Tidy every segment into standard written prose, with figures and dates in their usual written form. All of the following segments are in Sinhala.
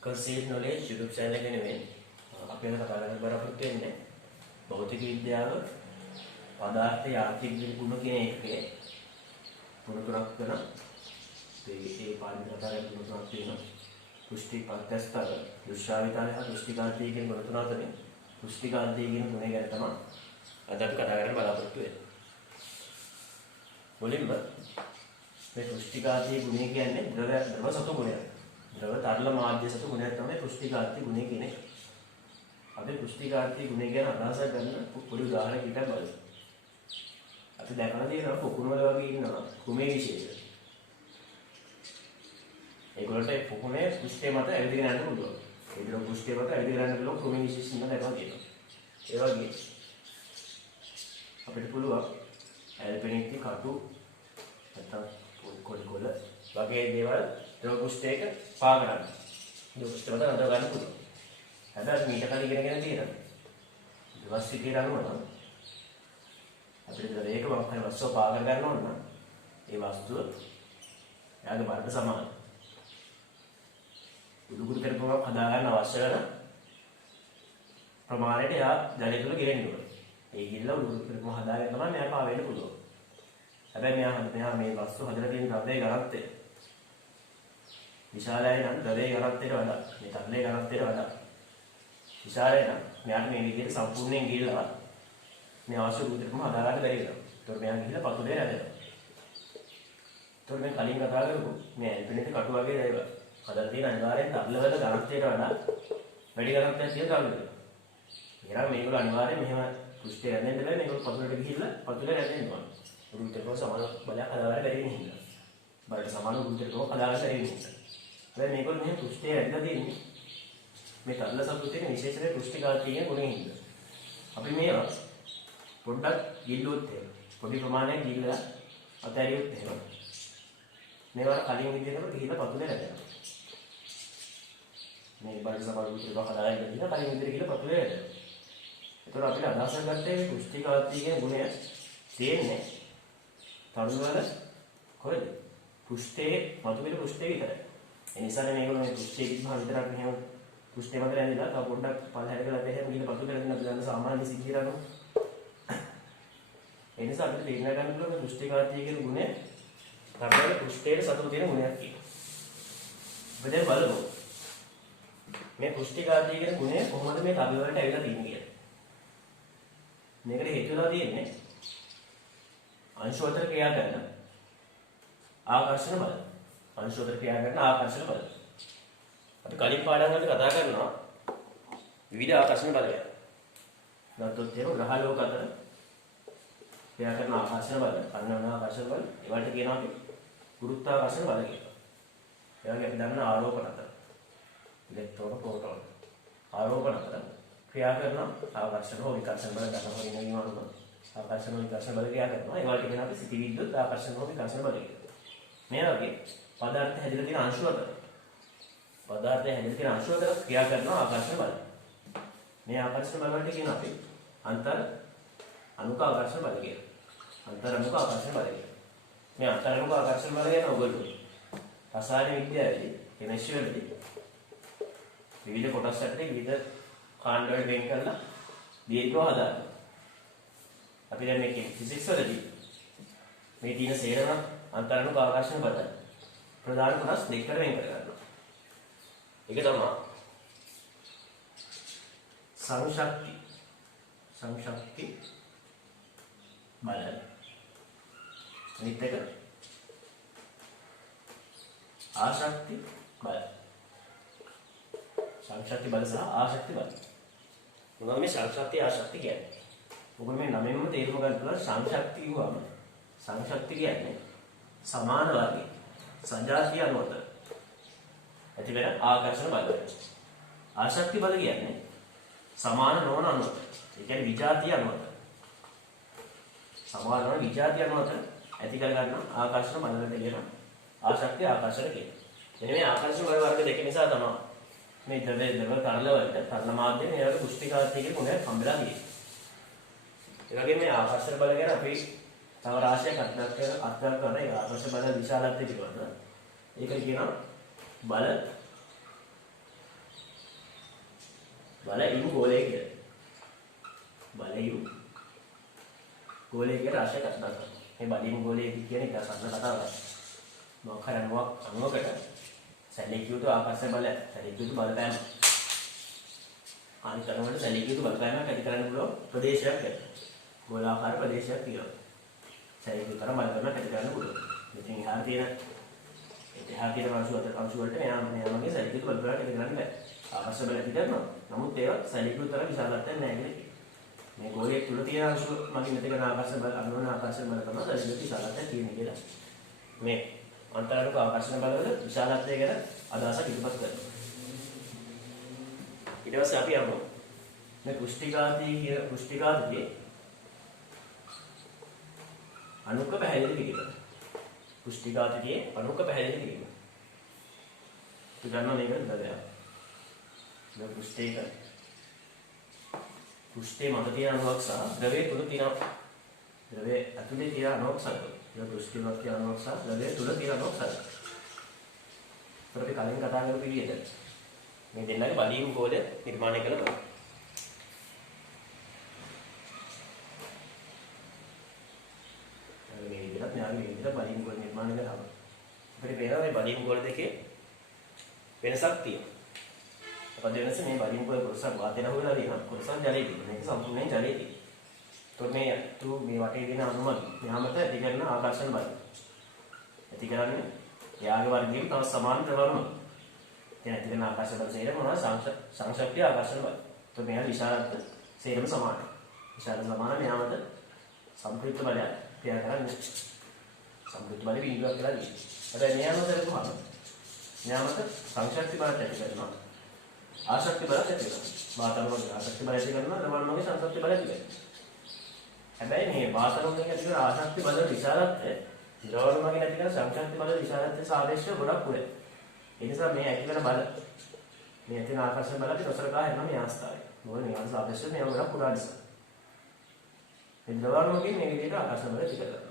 Conceived knowledge YouTube channel එක නෙමෙයි. අපි වෙන කතා කරන්න බලාපොරොත්තු වෙන්නේ භෞතික විද්‍යාව පදාර්ථ යාන්ත්‍රික ගුණ කියන එකේ ගුණ තුනක් වෙන. ඒ පාඩම කතා කරලා ගුණ තුනක් තියෙනවා. පුෂ්ටි පත්‍යස්තර, දෘශ්‍යාවිතාලය හා දෘෂ්ටිකාන්තිය කියන ගුණ තුන අතරින් දෘෂ්ටිකාන්තිය කියන ගුණය ගැන තමයි අද අපි කතා කරන්න බලාපොරොත්තු වෙන්නේ. මුලින්ම මේ දෘෂ්ටිකාන්තිය ගුණය කියන්නේ ද්‍රව සතු ගුණයක්. ද්‍රව තරල මාධ්‍ය සතු ගුණයක් තමයි දෘෂ්ටිකාන්තිය ගුණය කියන්නේ. අපි දෘෂ්ටිකාන්තිය ගුණය ගැන අදහස ගන්න පොඩි උදාහරණයක් බලමු. අපි දැකලා තියෙනවා පොකුණු වල වගේ ඉන්නවා කුමේ විශේෂ. ඒගොල්ලන්ට පොකුණේ පෘෂ්ඨය මත ඇවිදගෙන යන්න පුළුවන්. ඒ විදිහට පෘෂ්ඨය මත ඇවිදගෙන යන්න පුළුවන් කුමේ විශේෂ ඉන්න දැකලා තියෙනවා. ඒ වගේ අපිට පුළුවන් ඇල්පිනික් කටු නැත්නම් කොඩි කොළ වගේ දේවල් ද්‍රව පෘෂ්ඨයක පා ගන්න. ද්‍රව පෘෂ්ඨය මත නතර ගන්න පුළුවන්. හැබැයි මීට කලින් ඉගෙනගෙන තියෙනවා. ද්‍රවස්ථිතිය අනුව අපිට ද්‍රවයක මොකක් හරි වස්තුව පා කර ගන්න ඕන නම් ඒ වස්තුව එයාගේ බරට සමානයි. උඩුකුරු කරපුවම හදා ගන්න අවශ්‍ය වෙන ප්‍රමාණයට එයා ජලය තුල ගෙලෙන්න ඕනේ. ඒ ගිල්ල උඩුකුරු කරපුවම හදාගෙන තමයි මෙයා පා වෙන්න පුළුවන්. හැබැයි මෙයා මේ වස්තුව හදලා තියෙන ද්‍රවයේ ඝනත්වය විශාලයි නම් ද්‍රවයේ ඝනත්වයට වඩා මේ තරලයේ ඝනත්වයට වඩා විශාලයි නම් මෙයාට මේ විදිහට සම්පූර්ණයෙන් ගිල්ලලා මේ අවශ්‍ය උඩුකුරුම හදා ගන්න බැරි වෙනවා. ඒතකොට මෙයා ගිහිල්ලා පතුලේ රැඳෙනවා. ඒතකොට මේ කලින් කතා කරපු මේ ඇල්පිනික් කටු වගේ දේවල් හදලා තියෙන අනිවාර්යෙන් තරලවල ඝනත්වයට වඩා වැඩි ඝනත්වයක් තියෙන ද්‍රවවල. ඒනම් මේගොල්ලෝ අනිවාර්යෙන් මෙහෙම පෘෂ්ඨය රැඳෙන්න බෑ. මේගොල්ලෝ පතුලට ගිහිල්ලා පතුලේ රැඳෙන්න ඕන. උඩුකුරුම සමාන බලයක් හදා ගන්න බැරි වෙන හින්දා. බලට සමාන උඩුකුරුම හදා ගන්න බැරි වෙන හින්දා. හැබැයි මේගොල්ලෝ මෙහෙම පෘෂ්ඨය රැඳලා තියෙන්නේ මේ තරල සතුට තියෙන විශේෂණ දෘෂ්ටිකාන්තිය කියන ගුණයෙන් හින්දා. අපි මේවා පොඩ්ඩක් ගිල්ලුවොත් එහෙම පොඩි ප්‍රමාණයක් ගිල්ලලා අතහැරියොත් එහෙම මේවා කලින් විදිහටම ගිහිල්ලා පතුලේ රැඳෙනවා. මේ බලට සමාන උඩුකුරුම හදා ගන්න දින කලින් විදිහට ගිහිල්ලා පතුලේ රැඳෙනවා. ඒතකොට අපිට අදහස ගත්තේ මේ දෘෂ්ටිකාන්තිය කියන ගුණය තියෙන්නේ තරුණ වල කොහෙද? පෘෂ්ඨයේ මතුපිට පෘෂ්ඨයේ විතරයි. ඒ නිසානේ මේගොල්ලෝ මේ පෘෂ්ඨයේ ඉක්මහා විතරක් මෙහෙම පෘෂ්ඨය මත රැඳිලා තව පොඩ්ඩක් පල්හැර කරලා එහෙම ගිහින් පතුලේ රැඳෙන අපි ගන්න සාමාන්‍ය සිද්ධිය කරනවා. ඒ නිසා අපිට තේරුම් ගන්න පුළුවන් මේ දෘෂ්ටිකාන්තිය කියන ගුණය තමයි පෘෂ්ඨයේ සතුට තියෙන ගුණයක් කියලා. අපි දැන් බලමු මේ දෘෂ්ටිකාන්තිය කියන ගුණය කොහොමද මේ තබි වලට ඇවිල්ලා තියෙන්නේ කියලා. මේකට හේතු වෙලා තියෙන්නේ අංශෝතර ක්‍රියා කරන ආකර්ෂණ බල. අංශෝතර ක්‍රියා කරන ආකර්ෂණ බල. අපි කලින් පාඩම් වලට කතා කරනවා විවිධ ආකර්ෂණ බල ගැන. නැත්නම් තේරුම් ග්‍රහ ලෝක අතර ක්‍රියා කරන ආකර්ෂණ බල, කර්ණන ආකර්ෂණ බල, ඒවට කියනවා අපි ගුරුත්වාකර්ෂණ බල කියලා. ඒ වගේ අපි දන්න ආරෝපණ අතර ඉලෙක්ට්‍රෝන ප්‍රෝටෝන ආරෝපණ අතර ක්‍රියා කරන ආකර්ෂණ හෝ විකර්ෂණ බල ගන්න හොරින විමානම ආකර්ෂණ හෝ විකර්ෂණ බල ක්‍රියා කරනවා. ඒවට කියනවා අපි සිටි විද්‍යුත් ආකර්ෂණ හෝ විකර්ෂණ බල කියලා. මේ වගේ පදාර්ථ හැදිලා තියෙන අංශු අතර පදාර්ථය හැදිලා තියෙන අංශු අතර ක්‍රියා කරන ආකර්ෂණ බල. මේ ආකර්ෂණ බල වලට කියනවා අපි අන්තර් අනුක ආකර්ෂණ බල කියලා. අන්තර් අනුක ආකර්ෂණ බල කියලා. මේ අන්තර් අනුක ආකර්ෂණ බල ගැන ඔයගොල්ලෝ රසායන විද්‍යාවේදී කෙමිස්ට්‍රි වලදී විවිධ කොටස් වලට විවිධ කාණ්ඩ වල වෙන් කරලා දීර්ඝව හදාගන්නවා. අපි දැන් මේ ෆිසික්ස් වලදී මේ තියෙන සේරම අන්තර් අනුක ආකර්ෂණ බල ප්‍රධාන කොටස් දෙකකට වෙන් කරගන්නවා. ඒක තමයි සංශක්ති බල. අනිත් එක ආශක්ති බල. සංශක්ති බල සහ ආශක්ති බල. මොනවද මේ සංශක්ති ආශක්ති කියන්නේ? ඔබ මේ නමෙන්ම තේරුම් ගන්න පුළුවන් සංශක්ති කිව්වම සංශක්ති කියන්නේ සමාන වර්ගයේ සජාතිය අනුවත ඇති වෙන ආකර්ෂණ බල. ආශක්ති බල කියන්නේ සමාන නොවන අනුවත. ඒ කියන්නේ විජාතිය අනුවත. සමාන නොවන විජාතිය අනුවත ඇති කර ගන්න ආකර්ෂණ බල වලට කියන ආශක්ති ආකර්ෂණ කියන්නේ. මෙන්න මේ ආකර්ෂණ බල වර්ග දෙක නිසා තමයි මේ ද්‍රව තරල වලට තරල මාධ්‍යයෙන් ඒ වගේ දෘෂ්ටිකාන්තිය කියන ගුණයක් හම්බෙලා තියෙන්නේ. ඒ වගේම මේ ආකර්ෂණ බල ගැන අපි තව රාශියක් අත්දැක කරන ඒ ආකර්ෂණ බල විශාලත්වය පිළිබඳව ඒක කියනවා බල බලයිමු ගෝලය කියලා. බලයිමු ගෝලය කියලා රාශියක් අත්දැක. මේ බලයිමු ගෝලය කියන එක සම්පූර්ණ කතාවක්. මොකක් කරනවා අනුවකට සැලකිය යුතු ආකර්ෂක බලය, සැලකිය යුතු බලපෑම. අනිත් අනුවට සැලකිය යුතු බලපෑමක් ඇති කරන්න පුළුවන් ප්‍රදේශයක් ඇත. ගෝලාකාර ප්‍රදේශයක් තියෙනවා. සැලකිය යුතු තරම් බලපෑමක් ඇති කරන්න පුළුවන්. ඉතින් එහා තියෙන අංශු වලට මෙයාමගේ සැලකිය යුතු බලපෑමක් ඇති කරන්න බෑ. ආකර්ෂක බලය ඇති කරනවා. නමුත් ඒවා සැලකිය යුතු තරම් විශාලත්වයක් නැහැ කියලා. මේ ගෝලයේ තුල තියෙන අංශු මගින් ඇති කරන ආකර්ෂක බල අනුවන ආකර්ෂක බල තමයි සැලකිය යුතු විශාලත්වයක් තියෙන්නේ කියලා. මේ අන්තර්ගත ආකර්ෂණ බලවල විශාලත්වය ගැන අදහසක් ඉදිරිපත් කරනවා. ඊට පස්සේ අපි යමු මේ පුෂ්ටිඝාතයේ අණුක පැහැදිලි කිරීම. පුෂ්ටිඝාතයේ අණුක පැහැදිලි කිරීම. අපි ගන්නවා මේක නේද? මේ පුෂ්ඨයේ මත තියෙන අණුවක් සහ ද්‍රවයේ තුල තියෙන ද්‍රවයේ ඇතුලේ තියෙන අණුවක් සහ පුෂ්ටිමත් කියන අණුවක් සහ ද්‍රවයේ තුල තියෙන අණුවක් සහ. අපි කලින් කතා කරපු විදිහට මේ දෙන්නගේ බලීම් ගෝලය නිර්මාණය කළ බලන්න. මේ විදිහට බලීම් ගෝල නිර්මාණය කරනවා. අපිට පේනවා මේ බලීම් ගෝල දෙකේ වෙනසක් තියෙනවා. අපිට වෙනස මේ බලීම් ගෝල කොටසක් වාතය රහුවලා තියෙනවා. කොටසක් ජලයේ තියෙනවා. මේක සම්පූර්ණයෙන් ජලයේ තියෙනවා. එතකොට මේ වටේ තියෙන අණුමත් මෙහාමට ඇති කරන ආකර්ෂණ බලය. ඇති කරන්නේ යාගේ වර්ගයෙන් තව සමාන ප්‍රවණම. දැන් ඇති කරන ආකර්ෂණ බල සේරම මොනවද? සංශක්තිය ආකර්ෂණ බල. එතකොට මෙයා විශාලත්ව සේරම සමානයි. විශාල සමාන මෙයාමට සම්ප්‍රයුක්ත බලයක් ක්‍රියා කරන්නේ. සම්ප්‍රයුක්ත බලය විනිවිද කියලා දෙන්නේ. හැබැයි මෙයාම කරපුවාම මෙයාමට සංශක්ති බලයක් ඇති කරනවා. ආශක්ති බලයක් ඇති කරනවා. වාතාවරණයේ ආශක්ති බලය ඇති කරනවා. ප්‍රවණමගේ සංශක්ති බලය ඇති කරනවා. හැබැයි මේ වාතාවරණයේ ඇති කරන ආශක්ති බල විශාලත්වය ද්‍රවණමගේ ඇති කරන සංශක්ති බල විශාලත්වයට සාපේක්ෂව ගොඩක් උඩ. ඒ නිසා මේ ඇති වෙන බල මේ ඇති වෙන ආකර්ෂණ බල අපි නොසලකා හැරෙනවා මේ අවස්ථාවේ. මොකද මේකට සාපේක්ෂව මේ ගොඩක් පුරා නිසා. මේ ද්‍රවණමගේ මේ විදිහට ආකර්ෂණ බල ඇති කරනවා.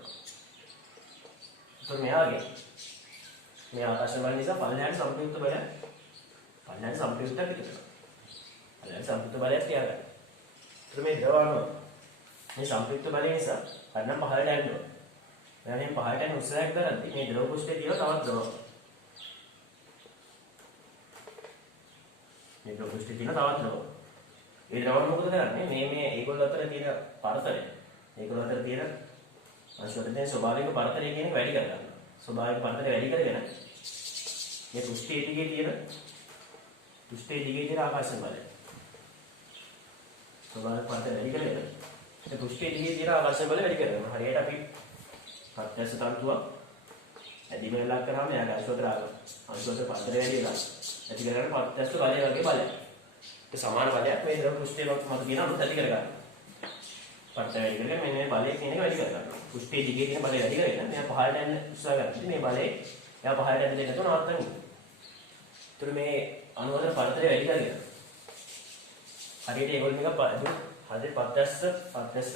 ඒත් මේ ආකර්ෂණ බල නිසා පල්ලෙහාට සම්ප්‍රයුක්ත බලය පල්ලෙහාට සම්ප්‍රයුක්ත ඇති කරනවා. පල්ලෙහාට සම්ප්‍රයුක්ත බලයක් තියාගන්න. ඒත් මේ ද්‍රවණම මේ සම්ප්‍රයුක්ත බලය නිසා අන්න පහළට යනවා. දැන් මේ පහළට යන උත්සාහයක් කරද්දී මේ ද්‍රව කුෂ්ඨයේ තියෙන තවත් ද්‍රව. මේ ද්‍රව කුෂ්ඨයේ තියෙන තවත් ද්‍රව. ඒ ද්‍රවණ මොකද කරන්නේ? මේ ඒගොල්ලෝ අතර තියෙන පරතරය. ඒගොල්ලෝ අතර තියෙන අංශවලින් ස්වභාවික පරතරය කියන එක වැඩි කරගන්නවා. ස්වභාවික පරතරය වැඩි කරගෙන මේ කුෂ්ඨයේ තියෙන ආකර්ෂණ බලය. ස්වභාවික පරතරය වැඩි කරගෙන ඒ පුෂ්ඨයේ තියෙන ආකර්ෂණ බල වැඩි කරනවා. හරියට අපි ප්‍රත්‍යක්ෂ තන්තුවක් ඇදීම වෙලා කරාම එයාගේ අංශවල පරතරය වැඩි වෙලා ඇති කරගන්න ප්‍රත්‍යක්ෂ බලය වගේ බලයක්. ඒ සමාන බලයක් මේ ද්‍රව පුෂ්ඨයේ මත තියෙන අනුත් ඇති කරගන්නවා. පරතරය වැඩි කරගෙන මෙන්න මේ බලය කියන එක වැඩි කරගන්නවා. පුෂ්ඨයේ දිගේ තියෙන බලය වැඩි කරගෙන මෙයා පහළට යන්න උත්සාහ කරද්දී මේ බලය එයා පහළට යන්න දෙන්න තුන නවත්තන්න. ඒතර මේ අණුවල පරතරය වැඩි කරගෙන හරියට ඒගොල්ලෝ මේක හදේ ප්‍රත්‍යක්ෂ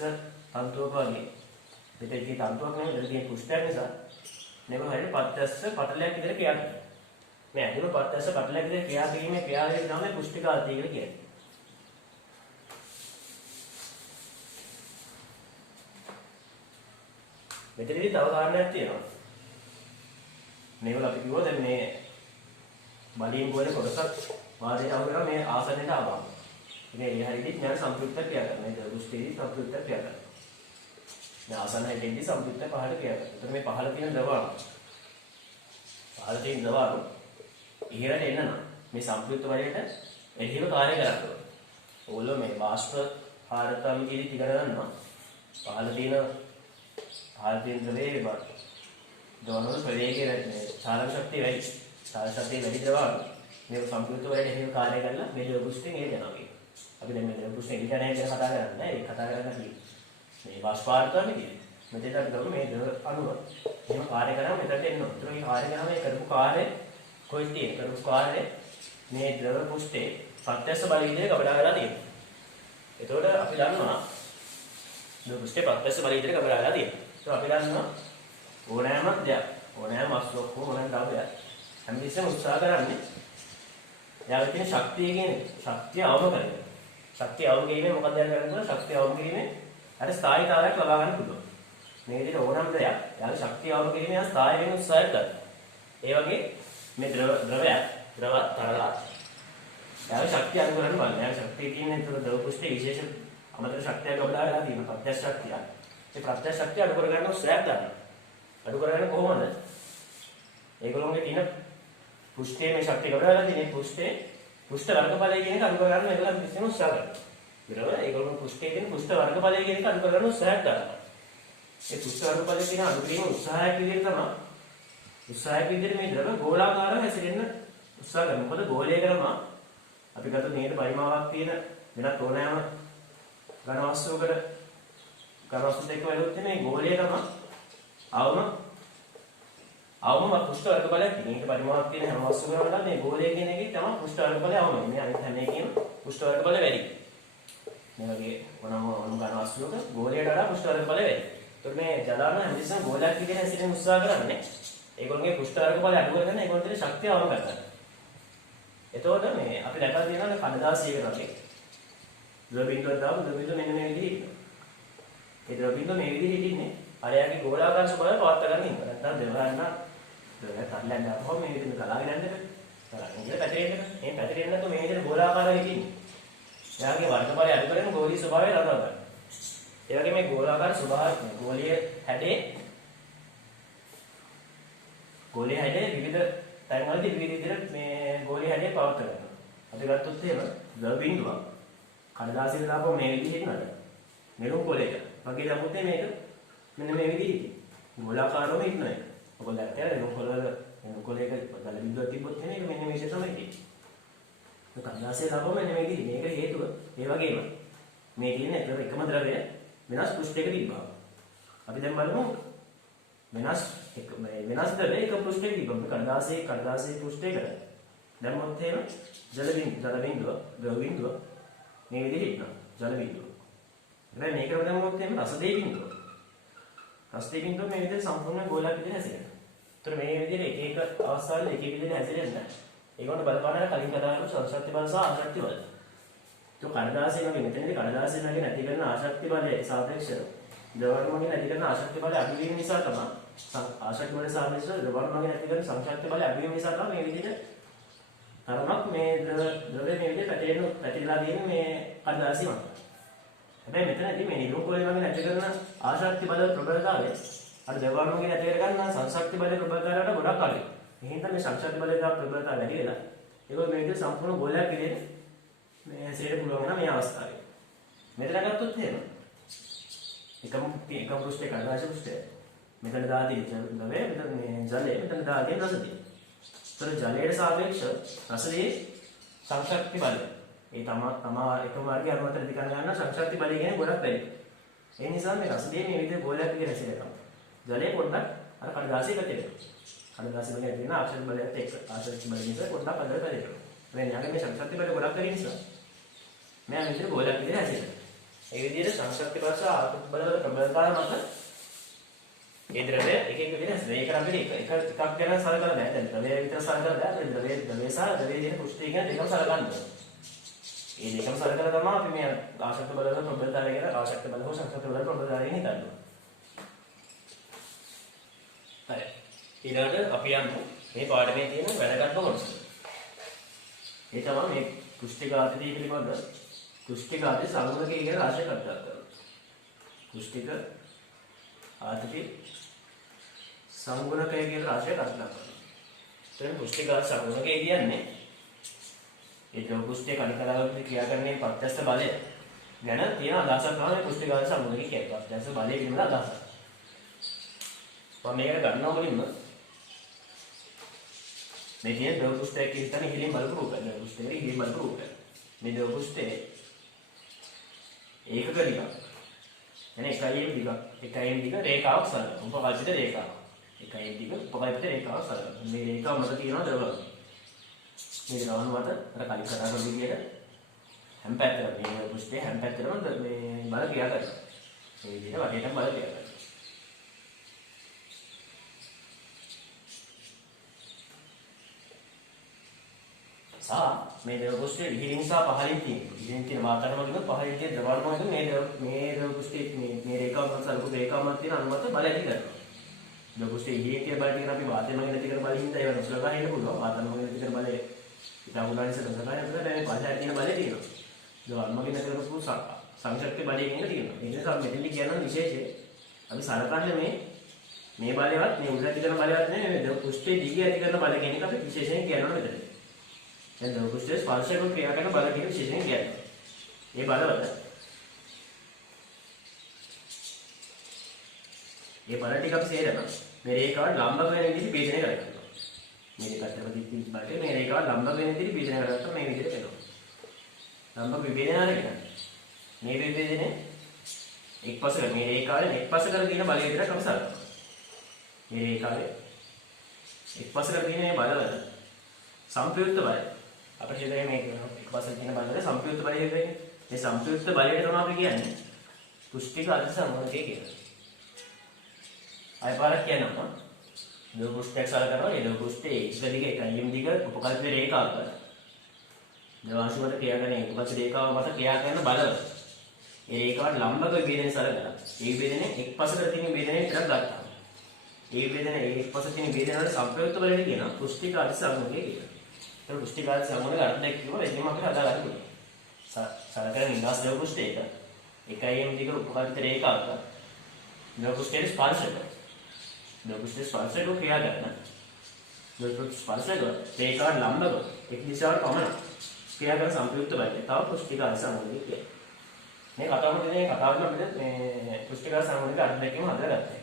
තන්තුවක වගේ දෙකේ තන්තුවක් නෙමෙයි දෙකේ තියෙන පුෂ්ඨයක් නිසා මේක හරියට ප්‍රත්‍යක්ෂ පටලයක් විදිහට ක්‍රියා කරනවා. මේ ඇතුළු ප්‍රත්‍යක්ෂ පටලයක් විදිහට ක්‍රියා කිරීමේ ක්‍රියාවලිය තමයි පුෂ්ඨිඝාතය කියලා කියන්නේ. මෙතනදී තව කාරණයක් තියෙනවා. මේවල අපි කිව්වා දැන් මේ බලීම් ගෝලේ කොටසක් වාදයට අහු කරලා මේ ආසනයට ආවම ඉතින් ඒ හරියට ඥාන සම්ප්‍රයුක්ත ක්‍රියා කරනවා. මේ දෘෂ්ටිදී සම්ප්‍රයුක්ත ක්‍රියා කරනවා. මේ ආසන හැදෙද්දී සම්ප්‍රයුක්ත පහළ ක්‍රියා කරනවා. ඒතර මේ පහළ තියෙන ද්‍රවණු ඉහළට එන්න නම් මේ සම්ප්‍රයුක්ත බලයට එළියව කාර්ය කරනවා. ඕගොල්ලෝ මේ වාෂ්ප හාරතාවකදී ඉගෙන ගන්නවා. පහළ තියෙන ද්‍රවයේ ද්‍රවණවල ප්‍රවේගය වැඩි, චාලක ශක්තිය වැඩි. චාලක ශක්තිය වැඩි ද්‍රවණු මේ සම්ප්‍රයුක්ත බලයට එළියව කාර්ය කරලා මේ ද්‍රව පුෂ්ඨයෙන් එළිය යනවා. අපි දැන් මේ ද්‍රව පුෂ්ඨ එළිය යන එක ගැන කතා කරන්නේ. ඒක කතා කරන්නේ මේ වාෂ්පාර්ථවන්නේ කියන්නේ. මෙතෙන්ට අපි ගමු මේ ද්‍රව අණුව. එහෙම කාර්ය කරාම මෙතනට එන්න ඕන. ඒතර මේ කාර්ය කරාම මේ කරපු කාර්යය කොයි තියෙන කරපු කාර්යය මේ ද්‍රව පුෂ්ඨයේ ප්‍රත්‍යක්ෂ බල විදිහට ගබඩා කරලා තියෙනවා. එතකොට අපි දන්නවා ද්‍රව පුෂ්ඨයේ ප්‍රත්‍යක්ෂ බල විදිහට ගබඩා කරලා තියෙනවා. ඒතකොට අපි දන්නවා ඕනෑම දෙයක් ඕනෑම වස්තුවක් හෝ ඕනෑම ද්‍රවයක් හැමතිස්සෙම උත්සාහ කරන්නේ යාගේ තියෙන ශක්තිය අවම කරගන්න. ශක්තිය අවම කිරීමෙන් මොකක්ද කරන්නේ? ශක්තිය අවම කිරීමෙන් අර ස්ථායීතාවයක් ලබා ගන්න පුළුවන්. මේ විදිහට ඕනම දෙයක් යාගේ ශක්තිය අවම කිරීමෙන් යා ස්ථායී වෙන උත්සාහයක් ගන්න. ඒ වගේ මේ ද්‍රව තරල යාගේ ශක්තිය අඩු කරන්න බලන්න. යාගේ ශක්තිය කියන්නේ ඒතර ද්‍රව පෘෂ්ඨයේ විශේෂ අමතර ශක්තියක් ලබා ගන්න තියෙන ප්‍රත්‍යක්ෂ ශක්තිය. ඒ ප්‍රත්‍යක්ෂ ශක්තිය අඩු කර ගන්න උත්සාහයක් ගන්න. අඩු කරගන්න කොහොමද? ඒගොල්ලෝගේ තියෙන පෘෂ්ඨයේ මේ ශක්තිය ලබා ගන්න තියෙන පෘෂ්ඨ වර්ගඵලය කියන එක අඩු කරගන්න ඒගොල්ලෝ කිසිම උත්සාහ කරනවා. ඊළඟට ඒගොල්ලෝ පෘෂ්ඨයේ තියෙන පෘෂ්ඨ වර්ගඵලය කියන එක අඩු කරගන්න උත්සාහයක් ගන්නවා. ඒ පෘෂ්ඨ වර්ගඵලය කියන අඩු කිරීම උත්සාහයක් විදිහට තමයි මේ ද්‍රව ගෝලාකාරව හැසිරෙන්න උත්සාහ කරනවා. මොකද ගෝලය කරනවා අපි ගත්ත මේකට පරිමාවක් තියෙන වෙනත් ඕනෑම ඝන වස්තුවකට ඝන වස්තු දෙක වලුත් මේ ගෝලය තමයි අවම පෘෂ්ඨ වර්ගඵලයක් තියෙන. මේක පරිමාවක් තියෙන හැම වස්තුවකම වඩා මේ ගෝලය කියන එකේ තමයි පෘෂ්ඨ වර්ගඵලය අවම. මේ අනිත් හැම එකේම පෘෂ්ඨ වර්ගඵල වැඩි. මේ වගේ මොනම ඝන වස්තුවක ගෝලයට වඩා පෘෂ්ඨ වර්ගඵල වැඩි. ඒත් මේ ජලාන හැමතිස්සම ගෝලයක් විදිහට හැසිරෙන්න උත්සාහ කරන්නේ. ඒගොල්ලෝගේ පෘෂ්ඨ වර්ගඵලය අඩු කරගෙන ඒගොල්ලන්ට ශක්තිය අවම කරගන්න. එතකොට මේ අපි දැකලා තියෙනවා කඩදාසියක රටේ ද්‍රව බිඳුවක් දාපු ද්‍රව බිඳුව මෙන්න මේ විදිහට ඉන්නවා. ඒ ද්‍රව බිඳුව මේ විදිහට ඉන්නේ අරයාගේ ගෝලාකාර ස්වභාවය පවත් ගන්න ඉන්නවා. නැත්නම් දෙවරන්න ද්‍රවය තල්ලන්න අපහොම මේ විදිහට ගලාගෙන යන්න බෑ. තරංගය පැතිරෙන්න. මේ පැතිරෙන්න නැත්නම් මේ විදිහට ගෝලාකාරව ඉන්නේ. එයාගේ වර්ගඵලය අඩු කරගෙන ගෝලීය ස්වභාවය ලබා ගන්න. ඒ වගේ මේ ගෝලාකාර ස්වභාවය ගෝලීය හැඩේ විවිධ තැන්වලදී විවිධ විදිහට මේ ගෝලීය හැඩය පවත් කරනවා. අපි ගත්තොත් එහෙම ද්‍රව බිඳුවක් කඩදාසියට දාපුවම මේ විදිහට නේද? මෙලොම් කොලයක. වගේ දැම්මොත් මේක මෙන්න මේ විදිහට ගෝලාකාරවම ඉන්නවා. ඔබ දැක්කද මෙලොම් කොලයක දල බිඳුවක් තිබ්බොත් මේක මෙන්න මේ විදිහට තමයි තියෙන්නේ. මේ කඩදාසියට දාපුවම මෙන්න මේ විදිහට. මේක හේතුව ඒ වගේම මේ තියෙන එකම ද්‍රවය වෙනස් පෘෂ්ඨයක තිබ්බා. අපි දැන් බලමු වෙනස් ද්‍රවය එක පෘෂ්ඨයක තිබ්බා. කඩදාසියේ පෘෂ්ඨයකට දැම්මොත් එහෙම ජල බිඳුව ද්‍රව බිඳුව මේ විදිහට ඉන්නවා. ජල බිඳුව. හැබැයි මේකට දැම්මොත් එහෙම රසදේ බිඳුව. රසදේ බිඳුව මේ විදිහට සම්පූර්ණ ගෝලයක් විදිහට හැසිරෙනවා. ඒතර මේ විදිහට එක අවස්ථාවල එක විදිහට හැසිරෙන්න ඒගොල්ලෝ බලපාන කලින් කතා කරපු සංශක්ති බල සහ ආශක්ති බල. તો කඩදාසිය වගේ මෙතනදී කඩදාසිය වගේ නැති කරන ආශක්ති බලයේ සාපේක්ෂව ද්‍රවණ වගේ නැති කරන ආශක්ති බලය අඩු වීම නිසා තමයි ආශක්ති බලය සාපේක්ෂව ද්‍රවණ වගේ නැති කරන සංශක්ති බලය අඩු වීම නිසා තමයි මේ විදිහට තරමක් මේ ද්‍රවය මේ විදිහට පැතිරලා තියෙන මේ කඩදාසිය වගේ. හැබැයි මෙතනදී මේ නිරෝධකෝලය වගේ නැති කරන ආශක්ති බල ප්‍රබලතාවය අර ද්‍රවණ වගේ නැති කරගන්න සංශක්ති බලය ප්‍රබලතාවයට ගොඩක් අඩුයි. එහෙනම් මේ සංශක්ති බලය ප්‍රබලතාව වැඩි වෙලා ඒක මේ විදිහට සම්පූර්ණ ගෝලයක් විදිහට මේ හැසිරෙන්න පුළුවන් නම් මේ අවස්ථාවේ. මෙතන ගත්තොත් එහෙම එකම පෘෂ්ඨය කඩදාසි පෘෂ්ඨය. මෙතන දාදී ද්‍රවය මෙතන මේ ජලය මෙතන දාදී රසදී. ඒතර ජලයට සාපේක්ෂව රසදී සංශක්ති බලය. ඒ තමා එකම වර්ගයේ අනුමත දිකන ගන්න සංශක්ති බලය කියන්නේ ගොඩක් වැඩි. ඒ නිසා මේ රසදී මේ විදිහට ගෝලයක් විදිහට හැසිරෙනවා. ජලය පොඩ්ඩක් අර කඩදාසිය පැතිරෙනවා. කඩදාසිය වගේ තියෙන ආශ්‍රිත බලයත් එක්ක ආශ්‍රිත බලය නිසා පොඩ්ඩක් අnder පැතිරෙනවා. මේ න්යාගේ මේ සංශක්ති බලය ගොඩක් වැඩි නිසා මෙයා මෙතන ගෝලයක් විදිහට හැසිරෙනවා. ඒ විදිහට සංශක්ති බල සහ ආකෘති බල වල ප්‍රබලතාවය මත ඒ ද්‍රවය එක විදිහට හැසිරෙනවා. ඒක අපිට එකක් ගැන සලකලා බෑ. දැන් ද්‍රවය විතර සලකලා බෑ. අපිට ද්‍රවය සහ ද්‍රවයේ තියෙන පෘෂ්ඨය කියන දෙකම සලකන්න ඕනේ. මේ දෙකම සලකලා තමයි අපි මේ ආශක්ති බල වල ප්‍රබලතාවය ගැන ආශක්ති බල හෝ සංශක්ති බල වල ප්‍රබලතාවය ගැන හිතන්නේ. හරි. ඊළඟට අපි යමු මේ පාඩමේ තියෙන වැදගත්ම කොටස. ඒ තමයි මේ පෘෂ්ඨික ආතතිය පිළිබඳ පෘෂ්ඨික ආතතිය සංගුණකයේ කියන රාශිය කතා කරනවා. පෘෂ්ඨික ආතතිය සංගුණකයේ කියන රාශිය කතා කරනවා. දැන් පෘෂ්ඨික සංගුණකයේ කියන්නේ ඒ ද්‍රව පෘෂ්ඨයේ කණිකාවකදී ක්‍රියාකරණයේ ප්‍රත්‍යස්ත බලය ගැන තියෙන අදහසක් තමයි පෘෂ්ඨික සංගුණකයේ කියන්නේ. ප්‍රත්‍යස්ත බලය කියන අදහස. මම මේකට ගන්නවා මුලින්ම මේ කියන්නේ ද්‍රව පෘෂ්ඨයේ කියන ඉහිලින් බලපු රූපය. ද්‍රව පෘෂ්ඨයේ ඉහිලින් බලපු රූපය. මේ ද්‍රව පෘෂ්ඨයේ ඒකක දිගක්. එනේ එකයින් දිග රේඛාවක් සලකනවා. උපකල්පිත රේඛාවක්. එකයින් දිග උපකල්පිත රේඛාවක් සලකනවා. මේ රේඛාව මත තියෙනවා ද්‍රවණ. මේ ද්‍රවණ මත අර කලින් කතා කරපු විදිහට හැම පැත්තටම මේ පෘෂ්ඨයේ හැම පැත්තටම මේ බල ක්‍රියා කරනවා. මේ විදිහට වටේටම බල ක්‍රියා කරනවා. මේ ද්‍රව පෘෂ්ඨයේ ඉහළින් සහ පහළින් තියෙන. ඉහළින් තියෙන වාතාවරණ මගින් පහළින් තියෙන ද්‍රවණ මගින් මේ ද්‍රව පෘෂ්ඨයේ මේ රේඛාව මත සලකපු රේඛාව මත තියෙන අනුමත බල ඇති කරනවා. ද්‍රව පෘෂ්ඨයේ ඉහළින් තියෙන බල ටික අපි වාතය මගින් ඇති කරන බලින් ඉඳලා ඒවා නොසලකා ඉන්න පුළුවන්. වාතාවරණ මගින් ඇති කරන බලය ඉතා උදාහරණයක් සලකා ඉන්නකොට මේ පහළ තියෙන බලය තියෙනවා. ද්‍රවණ මගින් ඇති කරපු සංශක්ති බලයෙන් එක තියෙනවා. ඒ නිසා මෙතනදි කියන විශේෂය අපි සලකන්නේ මේ බලයවත් මේ උඩ ඇති කරන බලයවත් නෙමෙයි මේ ද්‍රව පෘෂ්ඨයේ දිගේ ඇති කරන බල කියන එක අපි විශේෂයෙන් කියනවා මෙතන. දැන් ද්‍රව පෘෂ්ඨයේ ස්පර්ශයෙන් ක්‍රියා කරන බල කියන විශේෂයෙන් කියනවා. මේ බලවල මේ බල ටික අපි සේරම මේ රේඛාවට ලම්බ වෙන විදිහට භේදනය කරගන්නවා. මේ දෙකට ප්‍රතිපිට බලේ මේ රේඛාවට ලම්බ වෙන විදිහට භේදනය කරගත්තා මේ විදිහට වෙනවා. ලම්බ විභේදනය අරගෙන මේ විභේදනය එක්පසක මේ රේඛාවේ එක්පසක කර තියෙන බලය විතරක් අපි සලකනවා. මේ රේඛාවේ එක්පසක කර තියෙන මේ බලවල සංප්‍රයුක්ත බලය අපිට හිතේ මේ එක්පසක තියෙන බලවල සංප්‍රයුක්ත බලය කියන්නේ මේ සංප්‍රයුක්ත බලයට තමයි අපි කියන්නේ පුෂ්ටික අධිසංවරකය කියලා. අයපාරක් කියනවා ද්‍රව පෘෂ්ඨයක් සලකනවා ඒ ද්‍රව පෘෂ්ඨයේ එක දිග එකයිම් දිග උපකල්ප රේඛාවක් කරනවා. ද්‍රවාංශ මත ක්‍රියා කරන උපකල්ප රේඛාව මත ක්‍රියා කරන බලවල ඒ රේඛාවට ලම්බක විභේදනය සලකලා ඒ විභේදනය එක්පසක තියෙන විභේදනය විතරක් ගන්නවා. ඒ විභේදනය ඒ එක්පසක තියෙන විභේදනය වල සංප්‍රයුක්ත බලයට කියනවා පුෂ්ටික අධිසංවරකය කියලා. ඒක පුෂ්ටික අධිසංවරකයේ අර්ථයක් කිව්වොත් එදිනම අපිට හදාගන්න පුළුවන්. සලකන නිදාස් ද්‍රව පෘෂ්ඨයක එකයිම් දිග උපකල්ප රේඛාවක ද්‍රව පෘෂ්ඨයේ ස්පර්ශක ද්‍රව පෘෂ්ඨයේ ස්පර්ශක ක්‍රියා කරන ද්‍රව ස්පර්ශක රේඛාවට ලම්බක එක් දිශාවට පමණ ක්‍රියා කරන සංප්‍රයුක්ත බලය තව පුෂ්ටික අධිසංවරකය කියනවා. මේ කතාවම දෙන්නේ කතාවම අපිට මේ පුෂ්ටික අධිසංවරකයේ අර්ථයක්ම හදාගත්තා.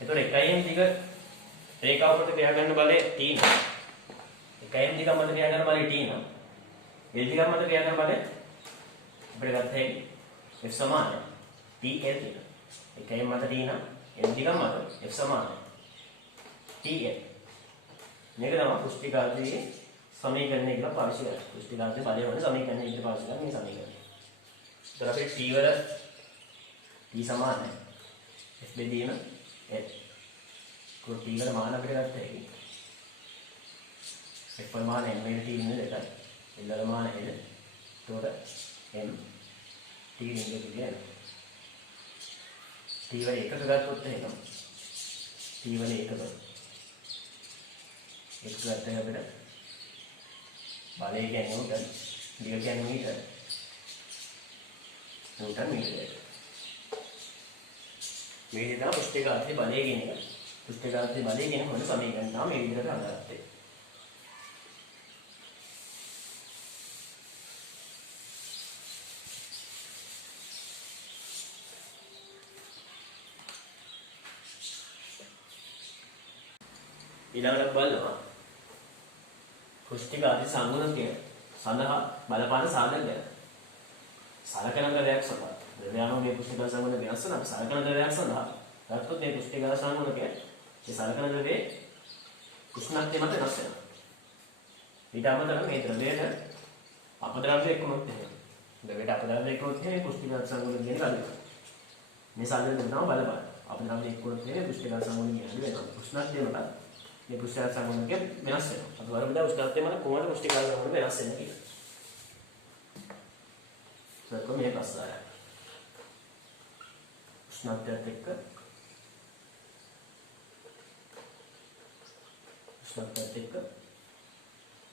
එතකොට එකයිම් දිග රේඛාවකට ක්‍රියා කරන බලය තියෙනවා. එකයිම් දිග මත ක්‍රියා කරන බලය තියෙනවා. L දිග මත ක්‍රියා කරන බලය අපිට ගත්තා F සමාන TL කියලා. එකයිම් මත තියෙන L දිග මත F සමාන TL. මේක තමයි පුෂ්ටිකාර්ථයේ සමීකරණය කියලා පාවිච්චි කරන්නේ. පුෂ්ටිකාර්ථයේ බලය වල සමීකරණය විදිහට පාවිච්චි කරන මේ සමීකරණය. ඒතර අපේ T වල T සමානයි F බෙදීම L. කොට T වල මාන අපිට ගත්තා හැකි. F වල මාන M වල T ඉන්නේ දෙකයි. L වල මාන L. ඒතකොට M T රින්ග කියන්නේ. T වල එකක ගත්තොත් එහෙනම් T වල එකක ගත්තා අපිට බලය කියන්නේ උඩ දිග කියන්නේ මීටර න්यूटन मीटर මේ විදිහට පුෂ්ටිකාර්ථයේ බලය කියන එක පුෂ්ටිකාර්ථයේ බලය කියන මොන සමීකරණ තමයි මේ විදිහට හදාගත්තේ. ඊළඟට බලනවා පුෂ්ටිකාර්ථ සංගුණකය සඳහා බලපාන සාධක ගැන. සලකන ද්‍රවයක් සඳහා ද්‍රවයන්ගේ මේ පුෂ්ටිකාර්ථ සංගුණ වෙනස් වෙනවා. සලකන ද්‍රවයක් සඳහා ගත්තොත් මේ පුෂ්ටිකාර්ථ සංගුණකය ඒ සලකන ද්‍රවයේ උෂ්ණත්වය මත වෙනස් වෙනවා. ඊට අමතරව මේ ද්‍රවයට අපද්‍රව්‍ය එක්කුණොත් එහෙම. ද්‍රවයට අපද්‍රව්‍ය එක්කුණොත් එහෙම පුෂ්ටිකාර්ථ සංගුණ කියන කලින්. මේ සාධක දෙක තමයි බලපාන. අපද්‍රව්‍ය එක්කුණොත් එහෙම පුෂ්ටිකාර්ථ සංගුණ කියන්නේ වෙනවා. උෂ්ණත්වය මත මේ පුෂ්ටිකාර්ථ සංගුණකය වෙනස් වෙනවා. අපි වරමුදා උෂ්ණත්වය මත කොහොමද පුෂ්ටිකාර්ථ සංගුණ වෙනස් වෙන්නේ කියලා. සරක මේ ප්‍රශ්නය. උෂ්ණත්වයත් එක්ක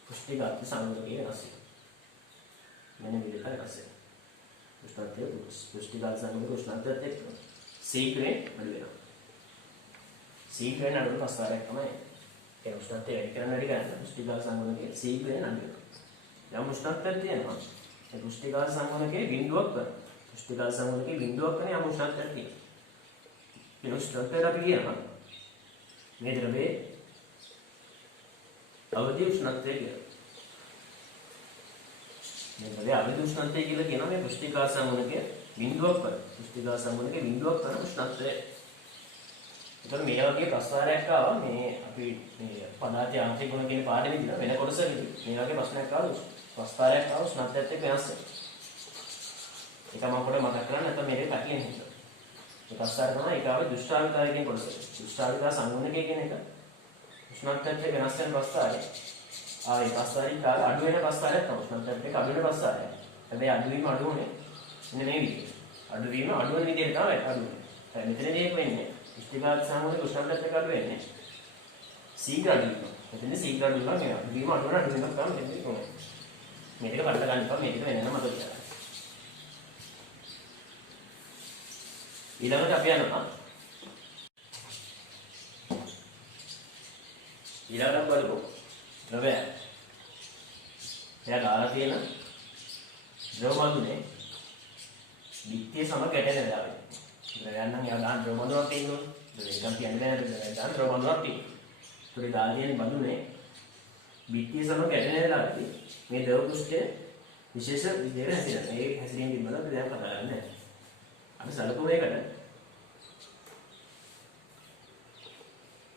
පුෂ්ටිකාර්ථ සංගුණකය වෙනස් වෙනවා. මෙන්න විදිහට වෙනස් වෙනවා. උෂ්ණත්වය පුෂ්ටිකාර්ථ සංගුණක උෂ්ණත්වයත් එක්ක සීඝ්‍රයෙන් වැඩි වෙනවා. සීඝ්‍රයෙන් අඩු ප්‍රස්තාරයක් තමයි ඒ උෂ්ණත්වය වැඩි කරන වැඩි කරන පුෂ්ටිකාර්ථ සංගුණකයේ සීඝ්‍රයෙන් අඩු වෙනවා. යම් උෂ්ණත්වයක් තියෙනවා ඒ පුෂ්ටිකාර්ථ සංගුණකයේ බිඳුවක් කරන පුෂ්ටිකාර්ථ සංගුණකයේ බිඳුවක් කරන යම් උෂ්ණත්වයක් තියෙනවා. ඒ උෂ්ණත්වයට අපි කියනවා මේ ද්‍රවයේ අවදි උෂ්ණත්වය කියලා. මේ ද්‍රවයේ අවදි උෂ්ණත්වය කියලා කියනවා මේ පුෂ්ටිකාර්ථ සංගුණකයේ බිඳුවක් කරන පුෂ්ටිකාර්ථ සංගුණකයේ බිඳුවක් කරන උෂ්ණත්වය. ඒතර මේ වගේ ප්‍රශ්නයක් ආවා මේ අපි මේ පදාර්ථ යාන්ත්‍රික ගුණ කියන පාඩමේ දින වෙන කොටසකදී මේ වගේ ප්‍රශ්නයක් ආවා ප්‍රස්තාරයක් ආවා උෂ්ණත්වයත් එක්ක වෙනස් වෙනවා. ඒක මම පොඩ්ඩක් මතක් කරන්න නැත්නම් මේකේ පැටලෙන්න හිතනවා. මේ ප්‍රස්තාර තමයි ඒක ආවේ දුෂ්ටාවිතාවය කියන කොටස. දුෂ්ටාවිතාව සංගුණකය කියන එක උෂ්ණත්වයත් එක්ක වෙනස් වෙන ප්‍රස්තාරය. ආවේ පස්සාරින් කාලා අඩු වෙන පස්සාරයක් තමයි. නැත්නම් ඒක අඩු වෙන පස්සාරයක්. හැබැයි අඩු වීම අඩු වුනේ මෙන්න මේ විදිහට. අඩු වීම අඩු වෙන විදිහට තමයි අඩු වෙන්නේ. දැන් මෙතනදී ඒක වෙන්නේ ඉස්තිකාත් සාමාන්‍ය උෂ්ණත්වයට අඩු වෙන්නේ. සීඝ්‍ර අඩු වීම. මෙතනදී සීඝ්‍ර අඩු වීම මේ අඩු වීම අඩු වෙන අඩු වෙනක් තමයි මෙතනදී කොහොමද? මේ දෙක වලට ගන්න එපා. මේ දෙක වෙනම මතක තියාගන්න. ඊළඟට අපි යනවා ඊළඟට බලමු ද්‍රවය. එයා දාලා තියෙන ද්‍රව මඳුනේ විත්‍ය සම ගැටෙන වෙලාවේ. ද්‍රවයන් නම් එයා දාන ද්‍රව මඳුනක් තියෙනවා. ඒකම් කියන්නේ නැහැ දාන ද්‍රව මඳුනක් තියෙනවා. ඒකේ දාලා තියෙන මඳුනේ විත්‍ය සම ගැටෙන වෙලාවේදී මේ ද්‍රව පෘෂ්ඨය විශේෂ විදිහට හැසිරෙනවා. ඒ හැසිරීම පිළිබඳව අපි දැන් කතා කරන්නේ නැහැ. අපි සැලකුව එකට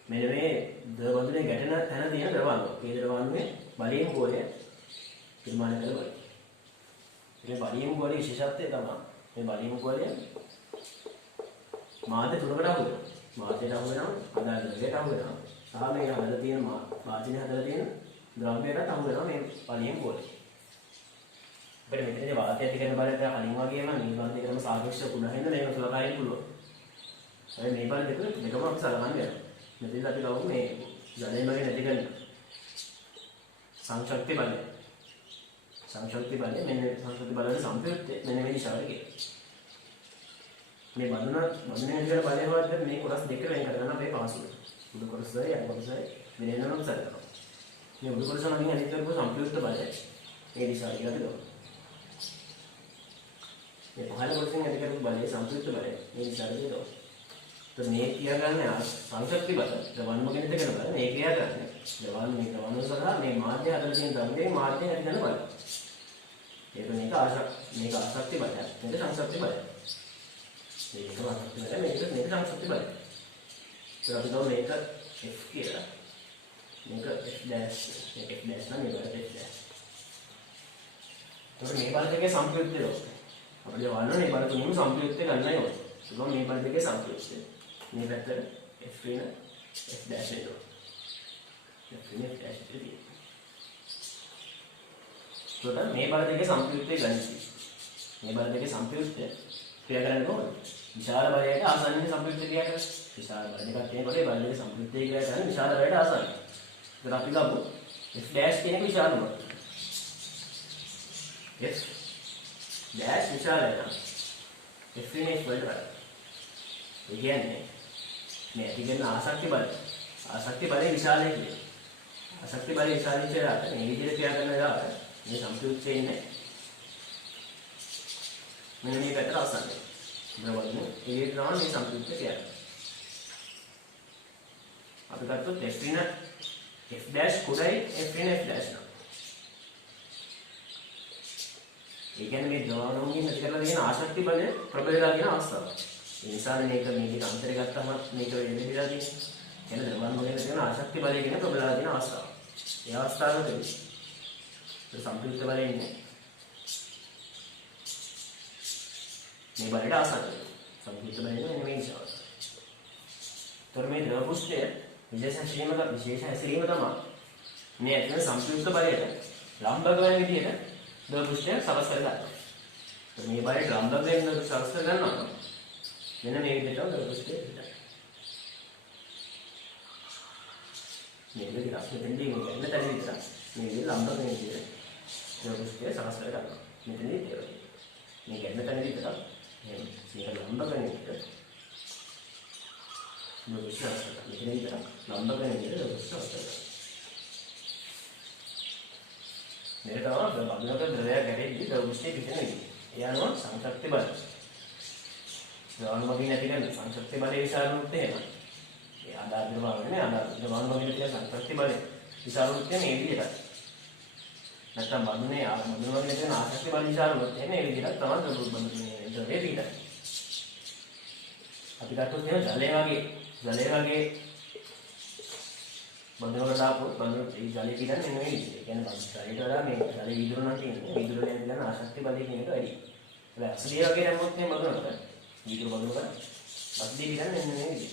මෙන්න මේ ද්‍රව බඳුනේ ගැටෙන තැන තියෙන ද්‍රවාණු. මේ ද්‍රවාණුවේ බලයෙන් ගෝලය නිර්මාණය කරගන්න. මේ බලයෙන් ගෝලයේ විශේෂත්වය තමයි මේ බලයෙන් ගෝලය මාධ්‍ය තුනකට අහු වෙනවා. මාධ්‍යයට අහු වෙනවා, අදාළ ද්‍රවයට අහු වෙනවා. සහ මේ හදලා තියෙන වාචිනේ හදලා තියෙන ද්‍රව්‍යයට අහු වෙනවා මේ බලයෙන් ගෝලය. අපිට මෙතනදී වාතය ඇති කරන බලයට කලින් වගේම මේ බල දෙකම සාපේක්ෂව පුළා හින්දා මේක සලකා ඉන්න පුළුවන්. ඒ මේ බල දෙකම අපි සලකන්නේ නැහැ. මෙතනදී අපි ලවු මේ ජලයෙන් වගේ නැති කරන සංශක්ති බලය. සංශක්ති බලය මෙන්න සංශක්ති බලයේ සම්ප්‍රයුක්තය මෙන්න මේ දිශාවට කියනවා. මේ බඳුනේ විතර බලය වලට මේ කොටස් දෙක වෙන් කරගන්න අපේ පාසුව. උඩ කොටසයි යට කොටසයි වෙනම සලකනවා. මේ උඩ කොටස නම් අනිත් එක සම්ප්‍රයුක්ත බලය. මේ දිශාවට කියනවා. මේ පහළ කොටසෙන් ඇති කරපු බලය සම්ප්‍රයුක්ත බලය මේ දිශාවට කියනවා. तो මේ කියාගන්නේ සංශක්ති බල ද්‍රවණම ගැන දෙකන බල මේ කියාගන්නේ ද්‍රවණ මේ ද්‍රවණ සහ මේ මාධ්‍ය අතර තියෙන ද්‍රව්‍යයේ මාධ්‍ය ඇති කරන බල. මේක මේක ආශක්ති බලය. මේක සංශක්ති බලය. මේක ආශක්ති බලය මේක සංශක්ති බලය. ඒක අපි ගමු මේක F කියලා. මේක F dash මේක F dash නම් මේක F dash. तो මේ බල දෙකේ සම්ප්‍රයුක්තය ලෝක. අපිට වන්න මේ බල තුනම සම්ප්‍රයුක්තය ගන්නයි ඕනේ. ඒක මේ බල දෙකේ සම්ප්‍රයුක්තය. මේ පැත්තට F වෙන F dash වෙනවා. F වෙන F dash විදිහට. එතකොට මේ බල දෙකේ සම්ප්‍රයුක්තය ගනිසි. මේ බල දෙකේ සම්ප්‍රයුක්තය ක්‍රියා කරන්නේ කොහොමද? විශාල බලයට ආසන්නයේ සම්ප්‍රයුක්තය ක්‍රියා කරනවා. විශාල බල දෙකක් තියෙනකොට ඒ බල දෙකේ සම්ප්‍රයුක්තය ක්‍රියා කරන්නේ විශාල බලයට ආසන්නයි. එතකොට අපි ගමු F dash කියන එක විශාලම. F dash විශාලයි. F වෙන F වලට බලන්න. ඒ කියන්නේ මේ ඇති කරන ආශක්ති බලය විශාලයි කියන්නේ. ආශක්ති බලය විශාලයි කියලා මේ විදිහට ක්‍රියා කරන වෙලාවට මේ සම්ප්‍රයුක්තය ඉන්නේ. මෙන්න මේ පැත්තට ආසන්නයි. බ්‍රවන්නේ ඒ ග්‍රහණ මේ සම්ප්‍රයුක්තය කියන්නේ. අපි ගත්තොත් F වෙන F dash කුඩයි F වෙන F dash නම්. ඒ කියන්නේ මේ ද්‍රවණෝන්ගෙන් ඇති කරලා තියෙන ආශක්ති බලය ප්‍රබල වෙලා තියෙන අවස්ථාව. ඒ නිසා මේක මේක අන්තරය ගත්තම මේක වෙන්නේ කියලා තියෙනවා. එන ද්‍රවණ වලින් තියෙන ආශක්ති බලය කියන ප්‍රබල වෙලා තියෙන අවස්ථාව. ඒ අවස්ථාවකදී සම්ප්‍රයුක්ත බලය ඉන්නේ. මේ බලයට ආසන්නයි. සම්ප්‍රයුක්ත බලය ඉන්නේ මේ දිශාවට. ඒතර මේ ද්‍රව පෘෂ්ඨය විශේෂ හැසිරීම තමයි මේ ඇතුළේ සම්ප්‍රයුක්ත බලයට ලම්බක වෙන විදිහට ද්‍රව පෘෂ්ඨය සකස් කරගන්නවා. මේ බලයට ලම්බක වෙන සකස් කරගන්නවා. මෙන්න මේ විදිහට ද්‍රව පෘෂ්ඨය හිටයි. මේ විදිහට මෙතනදී මේ තැන විතර මේ විදිහට ලම්බක වෙන විදිහට ද්‍රව පෘෂ්ඨය සකස් කරගන්නවා. මෙතනදී තේරෙයි. මේ ගැන්න තැන විතර මේ ලම්බක වෙන විදිහට ද්‍රව පෘෂ්ඨය සකස් කරගන්නවා. මෙතන විතර ලම්බක වෙන විදිහට ද්‍රව පෘෂ්ඨය සකස් කරගන්නවා. මේක තමයි බඳුනක ද්‍රවය ගැටෙද්දී ද්‍රව පෘෂ්ඨය පිටෙන විදිහ. ඒ අනුව සංශක්ති බලය. ද්‍රවණ වගේ නැති කරන සංශක්ති බලය විශාලුත් එහෙම. ඒ ආදාර ද්‍රවණනේ ආදාර ද්‍රවණ වගේ තියෙන සංශක්ති බලය විශාලුත් මේ විදිහට. නැත්නම් බඳුනේ බඳුන වගේ තියෙන ආශක්ති බලය විශාලුත් එහෙම මේ විදිහට තමයි බඳුනේ ද්‍රවය පිටයි. අපි ගත්තොත් එහෙම ජලය වගේ බඳුනකට දාපු බඳුන ඒ ජලය පිටන්නේ නෙවෙයි. ඒ කියන්නේ ජලයට වඩා මේ ජලය විදුර නම් තියෙන්නේ. විදුර වලින් තියෙන ආශක්ති බලය කියන එක වැඩි. ඒ අක්ෂිය වගේ දැම්මොත් මේ බඳුනකට විදුර බඳුනකට අක්ෂිය පිටන්නේ නෙවෙයි.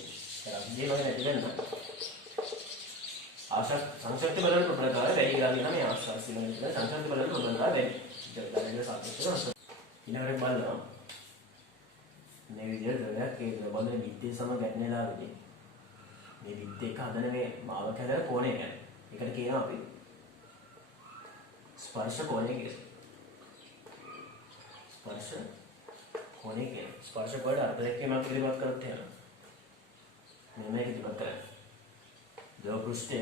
ඒ අක්ෂිය වගේ නැති වෙනවා. සංශක්ති බලවල ප්‍රබලතාවය වැඩි කියලා කියනවා මේ ආශ්වාස සිලින්ඩරේ සංශක්ති බලවල ප්‍රබලතාවය වැඩි. ඊට සාපේක්ෂව ඊළඟට බලනවා මේ විදිහට ද්‍රවයක් ඒ ද්‍රව බඳුනේ බිත්තිය සමග ගැටෙනලාදී මේ බිත්තිය එක හදන මේ මාව කැදලා කෝණය ගැන. ඒකට කියනවා අපි ස්පර්ශ කෝණය කියලා. ස්පර්ශ කෝණය කියලා. ස්පර්ශ කෝණය අර්ථ දැක්වීමක් ඉදිරිපත් කරත් එහෙම. මේ මේක ඉදිරිපත් කරන්නේ. ද්‍රව පෘෂ්ඨය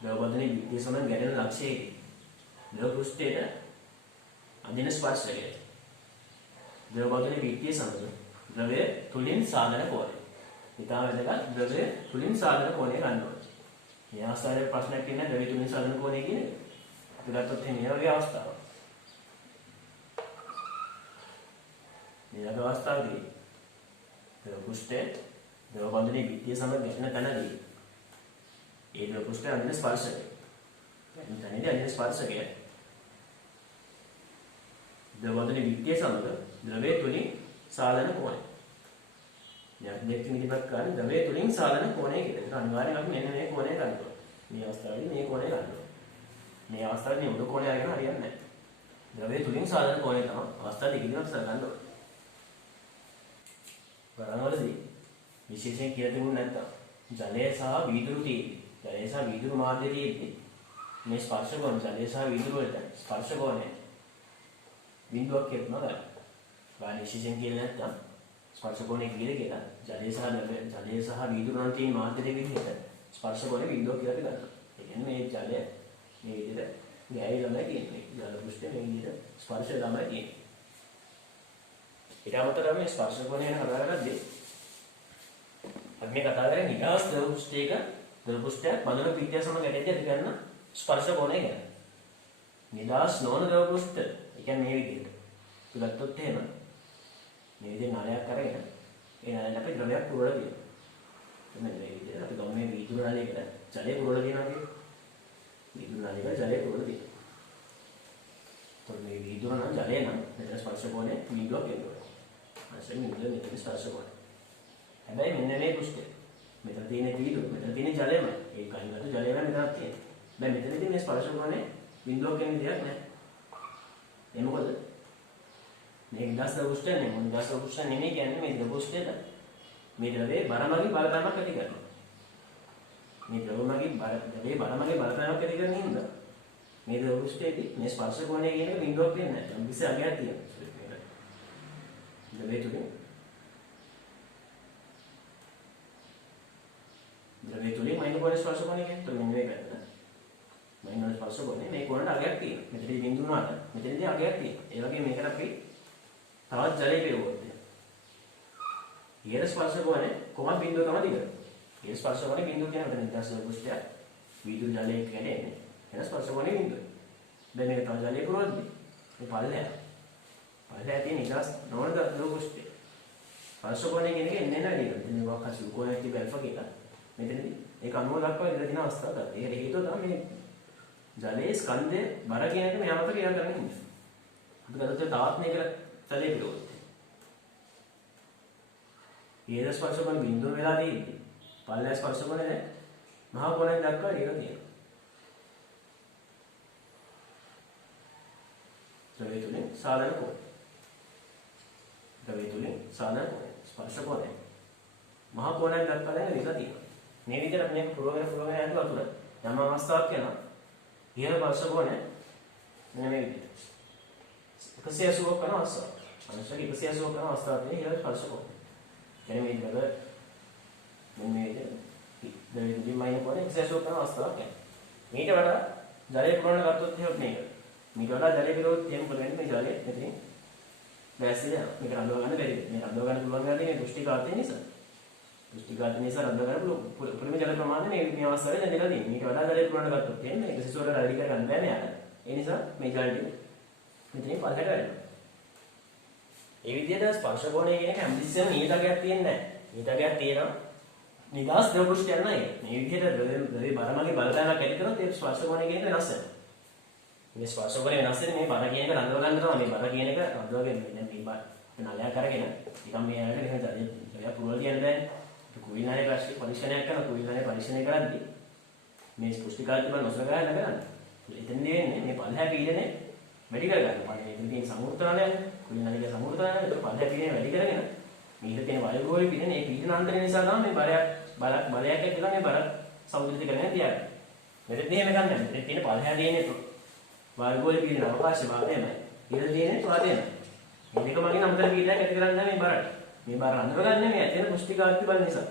ද්‍රව බඳුනේ බිත්තිය සමග ගැටෙන ලක්ෂයේදී ද්‍රව පෘෂ්ඨයේ අදින ස්පර්ශය ද්‍රව බඳුනේ බිත්තිය සමග ද්‍රවය තුලින් සාධන කෝණය. ඊටම වැදගත් ද්‍රවය තුලින් සාධන කෝණය ගන්න ඕනේ. මේ අවස්ථාවේ ප්‍රශ්නයක් තියෙනවා ද්‍රවය තුලින් සාධන කෝණය කියන එක. අපි ගත්තොත් මේ වගේ අවස්ථාවක්. මේ වගේ අවස්ථාවකදී ද්‍රව පෘෂ්ඨයේ ද්‍රව බඳුනේ බිත්තිය සමග ගැටෙන තැනදී ඒ ද්‍රව පෘෂ්ඨය අදින ස්පර්ශය. එතනදී අදින ස්පර්ශය ද්‍රව බඳුනේ බිත්තිය සමග ද්‍රවය තුලින් සාධන කෝණය. දැන් දෙක නිදිමත් කරන්නේ ද්‍රවය තුලින් සාධන කෝණය කියලා. ඒක අනිවාර්යෙන් අපි මෙන්න මේ කෝණය ගන්න ඕනේ. මේ අවස්ථාවේදී මේ කෝණය ගන්න ඕනේ. මේ අවස්ථාවේදී මුළු කෝණය අරගෙන හරියන්නේ නැහැ. ද්‍රවය තුලින් සාධන කෝණය තමයි අවස්ථාව දෙකකින් අපි ගන්න ඕනේ. වරණවලදී විශේෂයෙන් කියලා තිබුණ නැත්තම් ජලය සහ වීදුරු තියෙන්නේ. ජලය සහ වීදුරු මාධ්‍ය තියෙන්නේ. මේ ස්පර්ශ කෝණ ජලය සහ වීදුරු වලට ස්පර්ශ කෝණය බිඳුවක් කියනවා ගන්න. ගාන විශේෂයෙන් කියලා නැත්තම් ස්පර්ශ කෝණය කියලා ජලය සහ වීදුරු නම් තියෙන මාධ්‍ය දෙක විදිහට ස්පර්ශ කෝණය බිඳුවක් කියලා අපි ගන්නවා. ඒ කියන්නේ මේ ජලය මේ විදිහට ගෑවිලා තමයි තියෙන්නේ. ජල පෘෂ්ඨයේ මේ විදිහට ස්පර්ශය තමයි තියෙන්නේ. ඊට අමතරව මේ ස්පර්ශ කෝණය ගැන කතා කරද්දී අපි මේ කතා කරන්නේ නිදාස් ද්‍රව පෘෂ්ඨයක ද්‍රව පෘෂ්ඨයක් බඳුන පිටිය සමග ගැටෙද්දී අපි ගන්න ස්පර්ශ කෝණය ගැන. නිදාස් නොවන ද්‍රව පෘෂ්ඨ ඒ කියන්නේ මේ විදිහට. අපි ගත්තොත් එහෙම මේ විදිහේ නාලයක් අරගෙන ඒ නාලයට අපි ද්‍රවයක් පුරවලා දෙනවා. මෙන්න මේ විදිහට අපි ගමු මේ වීදුරු නාලයකට ජලය පුරවලා දෙනවා කියන්නේ. වීදුරු නාලයකට ජලය පුරවලා දෙනවා. එතකොට මේ වීදුරු නම් ජලය නම් මෙතන ස්පර්ශ කෝණය බිඳුවක් වෙනවා. අසෙන් මෙතන ස්පර්ශ කෝණය. හැබැයි මෙන්න මේ පෘෂ්ඨය. මෙතන තියෙන වීදුරු මෙතන තියෙන ජලයමයි. ඒ කණිකට ජලය නම් මෙතනක් තියෙනවා. දැන් මෙතනදී මේ ස්පර්ශ කෝණය බිඳුවක් වෙන විදියක් නැහැ. ඒ මොකද? මේ නිදාස් ද්‍රව පෘෂ්ඨය නෙමෙයි. නිදාස් ද්‍රව පෘෂ්ඨය නෙමෙයි කියන්නේ මේ ද්‍රව පෘෂ්ඨයට මේ ද්‍රවයේ බරමගින් බලපෑමක් ඇති කරනවා. මේ ද්‍රවමගින් බරමගින් බලපෑමක් ඇති කරන හින්දා මේ ද්‍රව පෘෂ්ඨයේදී මේ ස්පර්ශ කෝණය කියන එක බිඳුවක් වෙන්නේ නැහැ. කිසි අගයක් තියෙනවා. ද්‍රවයේ තුලින් මයින් කෝණය ස්පර්ශ කෝණය කියන්නේ මෙන්න මේ පැත්තට. මයින් ස්පර්ශ කෝණය මේ කෝණයට අගයක් තියෙනවා. මෙතනදී බිඳුව උනාට මෙතනදී අගයක් තියෙනවා. ඒ වගේ මේකට අපි තවත් ජලය පෙරුවොත් ඊට ස්පර්ශ කෝණය කොහොමද බිඳුව තමයි දිගට. ඊට ස්පර්ශ කෝණය බිඳුව කියන මෙතන නිදාස් ද්‍රව පෘෂ්ඨය වීදුරු ජලයක ගැටෙන්නේ. එන ස්පර්ශ කෝණය බිඳුව. දැන් මේක තව ජලය පුරවද්දී මේ පල්ලෙහා තියෙන නිදාස් නොවන ද්‍රව පෘෂ්ඨය ස්පර්ශ කෝණය කියන එක එන්නේ නැහැ නේද? මේ වක්ක සුළු කෝණයක් තිබ්බ ඇල්ෆා කියලා. මෙතනදී ඒක අනුව දක්වා ඉඳලා තියෙන අවස්ථාවක්. ඒකට හේතුව තමයි මේ ජලයේ ස්කන්ධය බර කියන එක මෙයා මත ක්‍රියා කරන්නේ. අපි ගත්තොත් තවත් මේක ජලයේ පිළිවෙල. ඊට ස්පර්ශ කරන බිඳුව වෙලා තියෙන්නේ. පල්ලෙහා ස්පර්ශ කරන මහා කෝණයක් දක්වා ඉඳලා තියෙනවා. ද්‍රවය තුලින් සාධන කෝණය. ද්‍රවය තුලින් සාධන කෝණය. ස්පර්ශ කෝණය. මහා කෝණයක් දක්වා දැන් ඉඳලා තියෙනවා. මේ විදිහට මේක පුරවගෙන යනවා අතුර යම් අවස්ථාවක් යනවා. ඊළ ස්පර්ශ කෝණය මෙන්න මේ විදිහට. 180ක් කරන අවස්ථාවක්. අනිත් 180ක් කරන අවස්ථාවක් තියෙන ඊළ ස්පර්ශ කෝණය. එනේ මේ විදිහට මෙන්න මේ විදිහට ද්‍රවය තුලින් මයින් කෝණය 180ක් කරන අවස්ථාවක් යනවා. ඊට වඩා ජලය පුරවන ගත්තොත් එහෙම මේක. මේක වඩා ජලය පිරවුවොත් එහෙම කරන්නේ මේ ජලය මෙතනින් වැස්සෙලා යනවා. මේක රඳව ගන්න බැරිද? මේක රඳව ගන්න පුළුවන් ගන්නේ මේ දෘෂ්ටිකාර්තය නිසා. දෘෂ්ටිඝාතය නිසා රඳව ගන්න පුළුවන්. උපරිම ජල ප්‍රමාණය මේ අවස්ථාවේ දැන් දෙලා තියෙනවා. මේක වඩා ජලය පුරවන්න ගත්තොත් එන්නේ මේක සිසුවර රැලි කර ගන්න බෑ මෙයාට. ඒ නිසා මේ ජලය මෙතනින් පල්ලට වැටෙනවා. ඒ විදිහට ස්පර්ශ කෝණය කියන එක හැමතිස්සෙම නියතකයක් තියෙන්නේ නැහැ. නියතකයක් තියෙනවා. නිදාස් ද්‍රව පෘෂ්ඨයක් නැහැ. මේ විදිහට ද්‍රවයේ බරමගේ බලපෑමක් ඇති කරොත් ඒ ස්පර්ශ කෝණය කියන එක වෙනස් වෙනවා. මේ ස්පර්ශ කෝණය වෙනස් වෙන්නේ මේ බර කියන එක රඳව ගන්න තමයි. මේ බර කියන එක රඳවගෙන දැන් මේ නලයක් අරගෙන නිකන් මේ ඇලට ගෙනද ජලය පුරවලා තියන්න බෑනේ. කුයිලානේ පරීක්ෂණයක් කරලා කුයිලානේ පරීක්ෂණය කරද්දී මේ පුෂ්ටිකාර්ය බල නොසල ගන්න කරන්නේ. එතෙන්දී වෙන්නේ මේ පල්හැ පීඩනේ වැඩි කරගන්න. පල්හැ ඉතින් සමුර්ථනය කුලිනලික සමුර්ථනය ඒක පල්හැ පීඩනේ වැඩි කරගෙන මේක තියෙන වායුගෝලී පීඩනේ මේ පීඩනාන්තරය නිසා තමයි මේ බලයක් කියලා මේ බර සමුද්‍රිත කරගෙන තියන්නේ. මෙතෙන්දී එහෙම ගන්න. මෙතෙන් තියෙන පල්හැ තියෙන්නේ වායුගෝලී පීඩන අවකාශය වාතයමයි. ඊට තියෙන්නේ වාතයමයි. මේ දෙක මගින් අමතර පීඩනයක් ඇති කරන්නේ මේ බරට. මේ බර අඳුරගන්නේ මේ ඇතින පුෂ්ටිකාර්ය බල නිසා.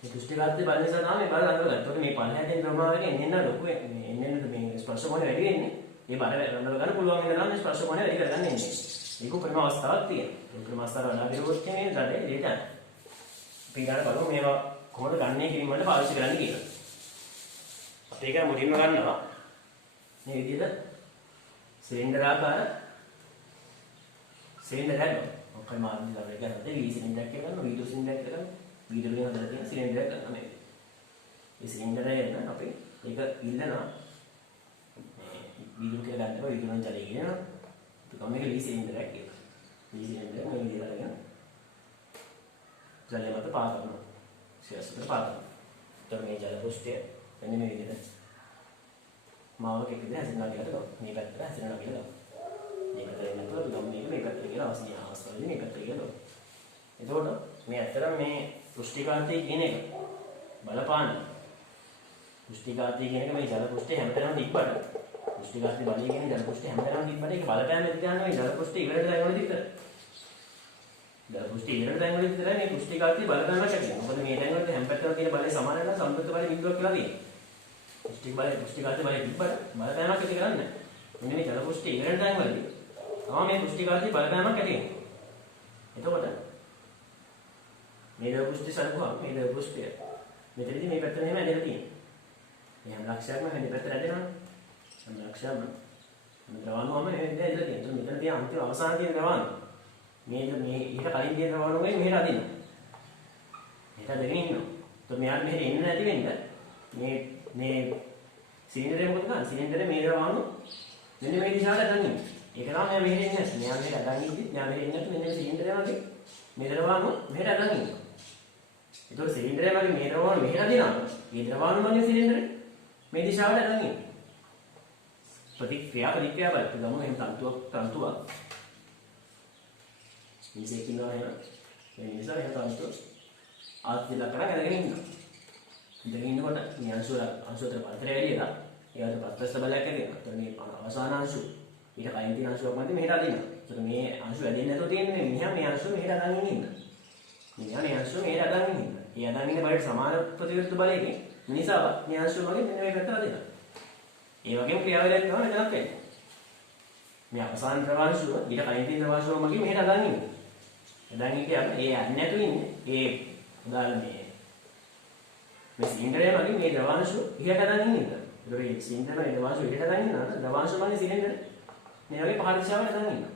මේ පුෂ්ටිකාර්ය බල නිසා තමයි මේ බර අඳුරගන්නේ. ඒකට මේ පල්හැ තියෙන ප්‍රමාණයෙන් එන්න ලොකු එන්න මේ ස්පර්ශ මොහොත වැඩි වෙන්නේ. මේ බර අඳුර ගන්න පුළුවන් වෙනවා නම් ස්පර්ශ මොහොත වැඩි කරගන්න එන්නේ. මේක උපරිම අවස්ථාවක් තියෙනවා. උපරිම අවස්ථාව වඩා විරෝධ මේ දඩේ දෙයට යන. අපි ගන්න බලමු මේවා කොහොමද ගන්නේ කිරීම වලට පාවිච්චි කරන්න කියලා. අපි ඒක මුලින්ම ගන්නවා මේ විදිහට සිලින්ඩර් ආකාර සිලින්ඩර් එකක් ඔක්කොම මාර්ගය දාලා ගන්නද වී සිලින්ඩර් එකක් ගන්නවා වී සිලින්ඩර් එකක් ගන්නවා වී වලින් හදලා තියෙන සිලින්ඩර් එකක් ගන්නවා මේ. මේ සිලින්ඩර් එක අපි ඒක ඉල්ලනවා මේ වී කියලා ගන්නවා වී වලින් ජලය කියනවා. ඒක මේක වී සිලින්ඩර් එකක් කියලා. වී සිලින්ඩර් එක මේ විදිහට අරගෙන ජලය මත පා කරනවා. සියසුතර පා කරනවා. ඒතර මේ ජල පුෂ්ඨය මෙන්න මේ විදිහට මාවක එක විදිහට හැසිරෙනවා කියලා ගමු. මේ පැත්තට හැසිරෙනවා කියලා ගමු. මේක කරේ නැතුව ගමු මේ පැත්තට කියලා අවස්ථාවේදී මේ පැත්තට කියලා ගමු. එතකොට මේ ඇත්තටම මේ පුෂ්ටිකාර්යය කියන එක බලපාන පුෂ්ටිකාර්යය කියන එක මේ ජල පුෂ්ඨය හැමතැනම තිබ්බට පුෂ්ටිකාර්ය බලය කියන්නේ ජල පුෂ්ඨය හැමතැනම තිබ්බට ඒක බලපෑම ඇති ගන්න මේ ජල පුෂ්ඨය ඉවරට දැන් වලදී විතර. ජල පුෂ්ඨය ඉවරට දැන් වලදී විතරයි මේ පුෂ්ටිකාර්යය බලපෑමක් ඇති වෙන්නේ. මොකද මේ දැන් වලදී හැම පැත්තම තියෙන බලය සමාන නැහැ සම්පූර්ණ බලය බිඳුවක් කියලා තියෙනවා. පුෂ්ටිකාර්ය බලය තිබ්බට බලපෑමක් ඇති කරන්නේ නැහැ. මෙන්න මේ ජල පුෂ්ඨය ඉවරට දැන් වලදී තමයි මේ පුෂ්ටිකාර්ය බලපෑමක් ඇති වෙන්නේ. එතකොට මේ ජල පුෂ්ඨය සල්කුවා මේ ජල පුෂ්ඨය මෙතනදී මේ පැත්තට එහෙම ඇදලා තියෙනවා. මේ හැම ලක්ෂයක්ම මේ පැත්තට ඇදෙනවා. හැම ලක්ෂයක්ම මේ ද්‍රවණුවම මේ විදිහට ඇදලා තියෙනවා. මෙතන තියෙන අන්තිම අවසාන තියෙන ද්‍රවණුව මේ ඊට කලින් තියෙන ද්‍රවණුවයි මෙහෙට අදිනවා. මෙහෙට අදගෙන ඉන්නවා. તો මෙයාට මෙහෙට එන්න නැති වෙන්න මේ සිලින්ඩරේ මොකද කරන්නේ? සිලින්ඩරේ මේ ද්‍රවණුව මෙන්න මේ දිශාවට අදන්නේ. ඒක තමයි මෙයා මෙහෙට එන්නේ නැති. මෙයා මෙහෙට අදන්නේ ඉද්දි මෙයා මෙහෙට එන්නේ නැති මෙන්න මේ සිලින්ඩරේ වගේ මේ ද්‍රවණුව මෙහෙට අදන්නේ. ඒතකොට සිලින්ඩරේ වගේ මේ ද්‍රවණුව මෙහෙට අදිනවා. මේ ද්‍රවණුව වගේ සිලින්ඩරේ මේ දිශාවට අදන්නේ. ප්‍රතික්‍රියා බලන්න ගමු එහෙම තන්තුවක් මේක ඉන්නවා එහෙම මේ නිසා එහෙම තන්තුව ආත්‍ය ලක්ෂණ කරගෙන ඉන්නවා. ඉඳගෙන ඉන්නකොට මේ අංශුවතර පතරය එළියලා ඒකට ප්‍රත්‍යස්ත බලයක් ඇති වෙනවා. ඒතර මේ අවසාන අංශු ඊට කලින් තියෙන අංශුවක් මැද මෙහෙට අදිනවා. ඒතර මේ අංශු ඇදෙන්නේ නැතුව තියෙන්නේ මෙහා මේ අංශුව මෙහෙට අදන් ඉන්න. මෙහා මේ අංශුව මෙහෙට අදන් ඉන්න. ඒ අදන් ඉන්න බලයට සමාන ප්‍රතිවිරුද්ධ බලයකින් නිසා මේ අංශුව වගේ මෙන්න මේ පැත්තට අදිනවා. ඒ වගේම ක්‍රියාවලියක් තමයි මෙතනත් වෙන්නේ. මේ අවසාන ද්‍රවාංශුව ඊට කලින් තියෙන ද්‍රවාංශුව මගින් මෙහෙට අදන් ඉන්නේ. අදන් කියන්නේ ඒ යන්නේ නැතුව ඉන්නේ. ඒ උදාහරණ මේ සිලින්ඩරේ මගින් මේ ද්‍රවාංශුව ඉහට අදන් ඉන්නේ. ඒතකොට මේ සිලින්ඩරේ ද්‍රවාංශුව ඉහට අදන් ඉන්නවා. ද්‍රවාංශුව මගින් සිලින්ඩරේ මේ වගේ පහළ දිශාවට අදන් ඉන්නවා.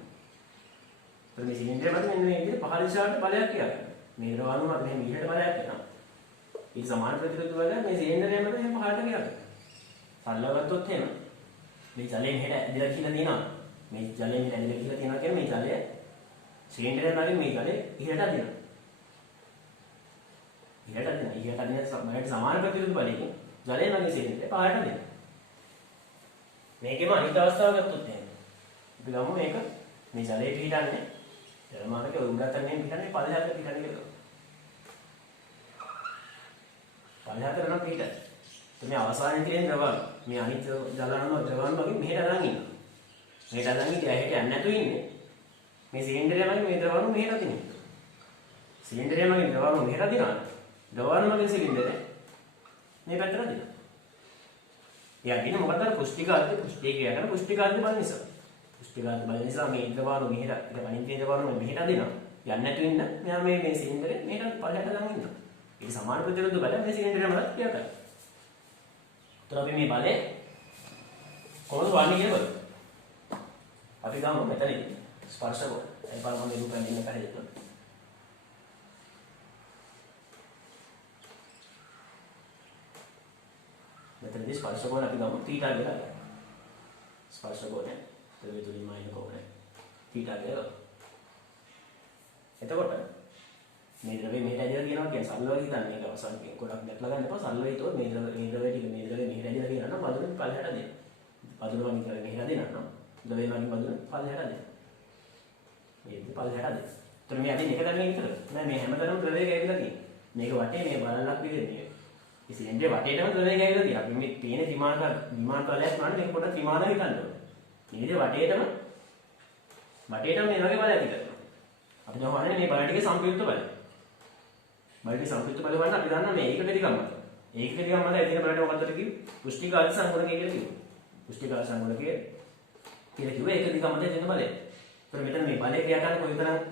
ඒතකොට මේ සිලින්ඩරේ මගින් මෙන්න මේ විදිහට පහළ දිශාවට බලයක් කියන්නේ. මේ ද්‍රවාංශුව මගින් මෙහෙම ඉහට බලයක් එනවා. ඊට සමාන ප්‍රතිවිරුද්ධ බලයක් මේ සිලින්ඩරේ මගින් එහෙම පහළට කියන්නේ. සල්ලවගත්තොත් එහෙම මේ ජලයෙන් හෙට ඇදලා කියලා තියෙනවා. මේ ජලයෙන් හෙට ඇදලා කියලා තියෙනවා කියන්නේ මේ ජලය සිලින්ඩරයෙන් වගේ මේ ජලය ඉහළට අදිනවා. ඉහළට අදින සමාන ප්‍රතිවිරුද්ධ බලයකින් ජලය වගේ සිලින්ඩරේ පහළට අදිනවා. මේකෙම අනිත් අවස්ථාව ගත්තොත් එහෙම අපි ගමු මේක මේ ජලයේ පිහිටන්නේ ජලමානක උඩතන්නේ පිහිටන්නේ පල්ලෙහාට පිහිටන්නේ කියලා. පල්ලෙහාට වෙනවා පිහිටන්නේ. මේ අවසානයේ තියෙන ද්‍රවණ මේ අනිත් ද්‍රවණ වගේ මෙහෙට අදන් ඉන්නවා. මෙහෙට අදන් ඉඳලා එහෙට යන්නේ නැතුව ඉන්නේ. මේ සිලින්ඩරේ වගේ මේ ද්‍රවණ මෙහෙට අදිනවා. සිලින්ඩරේ වගේ ද්‍රවණ මෙහෙට අදිනවා. ද්‍රවණ වගේ සිලින්ඩරේ මේ පැත්තට අදිනවා. යකින මොකද පුෂ්ටිකාර්ය ක්‍රියා කරන පුෂ්ටිකාර්ය බල නිසා. පුෂ්ටිකාර්ය බල නිසා මේ ද්‍රවණ මෙහෙට ඊට කලින් තියෙන ද්‍රවණ මෙහෙට අදිනවා. යන්නේ නැතුව ඉන්න මෙයා මේ සිලින්ඩරේ මෙහෙට පල්ලෙහාට අදන් ඉන්නවා. ඒක සමාන ප්‍රතිවිරුද්ධ බලය මේ සිලින්ඩරේ මත ක්‍රියා කරනවා. අපි මේ බලය කොහොමද වන්නේ කියලා බලමු. අපි ගමු මෙතනදී ස්පර්ශ බල. ඒ බලමු මේ රූපයෙන් දෙන්න පැහැදිලිද? මෙතනදී ස්පර්ශ බල අපි ගමු θීටා කියලා. ස්පර්ශ බල ත්‍රිවිධුලිමයින කෝණය. θීටා කියලා. එතකොට මේ ද්‍රවය මෙහෙට ඇදලා තියෙනවා කියන්නේ සරලව හිතන්න මේක අවසන් ගොඩක් දැක්ලා ගන්න එපා. සරලව හිතුවොත් මේ ද්‍රවය ටික මේ ද්‍රවය මෙහෙට ඇදලා තියෙනවා නම් පදුනේ පල්ලෙහාට දෙන්න. පදුන වලින් කරගෙන මෙහෙට දෙනවා නම් ද්‍රවය වලින් පදුන පල්ලෙහාට දෙන්න. මේ පල්ලෙහාට දෙන්න. එතන මේ අදින් එක දැනගෙන විතරද? නෑ මේ හැමතැනම ද්‍රවය ගෑවිලා තියෙනවා. මේක වටේ මේ බලලක් විදිහට මේ සිලින්ඩරේ වටේටම ද්‍රවය ගෑවිලා තියෙනවා. අපි මේ පේන විමාන තලයක් නෝනේ මේක පොඩ්ඩක් විමාන හිතන්න ඕනේ. මේ විදිහට වටේටම මේ වගේ බල ඇති කරනවා. අපි දැන් හොයන්නේ මේ බල ටිකේ සම්ප්‍රයුක්ත බල. බල ටික සම්ප්‍රයුක්ත බල වලට අපි දන්නා මේ ඒකක ටිකක් මත. ඒකක ටිකක් මත ඇදින බලට මොකක්ද කිව්වේ? පුෂ්ටික ආදී සංගුණකය කියලා කිව්වා. පුෂ්ටික ආදී සංගුණකය කියලා කිව්වේ ඒක ටිකක් මත ඇදින බලය. ඒතර මෙතන මේ බලයේ ක්‍රියාකාරී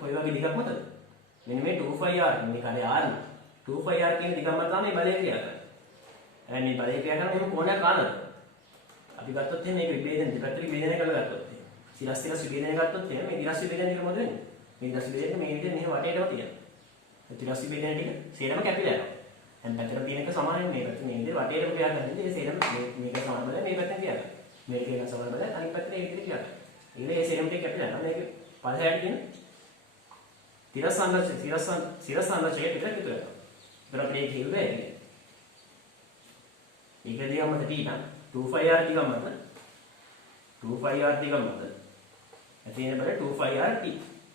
කොයි වගේ ටිකක් මතද? මෙන්න මේ 2πr මේ කඩේ r 2πr කියන ටිකක් මත තමයි බලයේ ක්‍රියාකාරී. එහෙනම් මේ බලයේ ක්‍රියාකාරී මෙහෙම කොණයක් ආනද? අපි ගත්තොත් එහෙනම් මේක විභේදන දෙපැත්තට විභේදනය කරලා ගත්තොත් සිරස් විභේදනය ගත්තොත් එහෙනම් මේ දිරස් විභේදනය එක මොකද වෙන්නේ? මේ දිරස් විභේදනය මේ විදිහට මෙහෙම වටේටම තියෙනවා. ඒ දිරස් විභේදනය ටික සේරම කැපිලා යනවා. දැන් පැත්තට තියෙන එක සමාන නෙමෙයි. මේ පැත්තේ මේ විදිහට වටේටම ක්‍රියා කරන්නේ. ඒ සේරම මේක සමාන බලය මේ පැත්තෙන් ක්‍රියා කරනවා. මේක එක සමාන බලය අනිත් පැත්තේ මේ විදිහට ක්‍රියා කරනවා. ඊළඟ ඒ සේරම ටික කැපිලා යනවා. මේක පල්හැයට තියෙන සිරස් සංරචකයේ පිටට විතර වෙනවා. ඒතර අපිට ඒක කිව්වේ මේක දිගම මත තියෙන 2πr දිගම මත 2πr දිගම මත ඇතින බල 2πrt.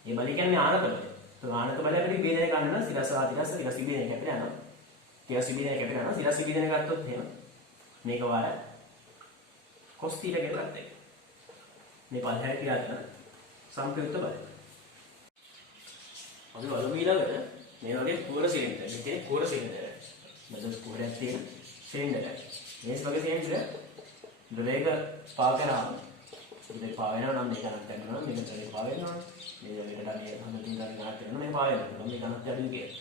මේ බලය කියන්නේ ආනත බලය. તો ආනත බලය අපිට විභේදනය කරන්න නම් සිරස් විභේදනය කැපිලා යනවා. සිරස් විභේදනය කැපිලා යනවා. සිරස් විභේදනය ගත්තොත් එහෙම මේක වාර cos θ කියලා ගත්තා. මේ පල්හැට ක්‍රියා කරන සම්ප්‍රයුක්ත බලය. අපි බලමු ඊළඟට මේ වගේ කෝර සිලින්ඩර්. මේ කියන්නේ කෝර සිලින්ඩර්. මතක කෝරයක් තියෙන සිලින්ඩර්. මේ වගේ සිලින්ඩර් ද්‍රවයක පා කරාම ඉතින් පා වෙනවා නම් මේක අනත් කරනවා මේක ද්‍රවය පා වෙනවා. මේ වලට මේ හැමදේම ගණනාත් කරනවා මේ පා වෙනවා. මේක අනත් යටින් කියලා.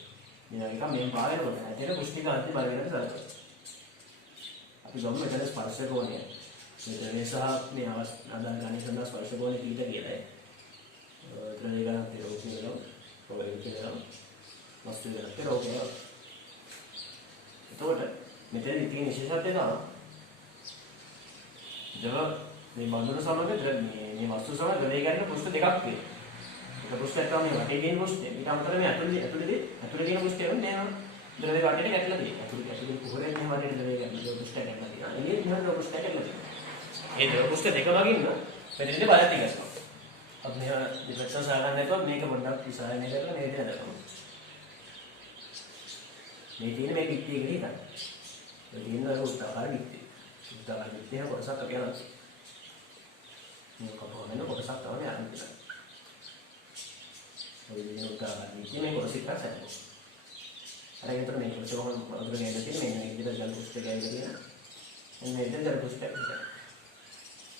මේ වගේ මේ පා වෙනකොට ඇත්තට පුෂ්ටික අන්ති බල වෙනද සලකනවා. අපි ගමු මෙතන ස්පර්ශ කෝණය. මේ ද්‍රවය සහ මේ ආදාන ගණිත ස්පර්ශ කෝණය කීයද කියලා. ද්‍රවය ගණන් තිරෝ කියලා ඔය කියලා වස්තු දෙකක් රෝගය. එතකොට මෙතන තියෙන විශේෂත්වය තමයි ද්‍රව මේ බඳුන සමග මේ වස්තු සමග ද්‍රවය ගන්න පෘෂ්ඨ දෙකක් තියෙනවා. එක පෘෂ්ඨයක් තමයි වටේ තියෙන පෘෂ්ඨය. ඊට අමතරව මේ ඇතුලේ තියෙන පෘෂ්ඨය වෙන්නේ ද්‍රවය වටේට ගැටලා තියෙනවා. ඇතුලේ කුහරෙන් මේ වටේට ද්‍රවය ගැටලා ද්‍රව පෘෂ්ඨයක් ගැටලා තියෙනවා. ඉන්නේ මෙහෙම ද්‍රව පෘෂ්ඨයක් ගැටලා තියෙනවා. මේ ද්‍රව පෘෂ්ඨ දෙක වගේම මෙතනදී බලයක් තියෙනවා. अब मेरा डिफेक्शन सागरने तो मेक बंदा पिसाया नहीं करना नहीं देना था नहीं तीन में कितनी गई था तो तीन ना उतना बार कितने हैं कोई सा तो क्या ना कब हमें ना कोई सा तो हमें आने का तो ये उतना बार नीचे में कोई सिक्का है अरे ये तो नहीं कुछ और अगर नहीं देते नहीं इधर जल कुछ क्या करिए ना नहीं इधर जल कुछ क्या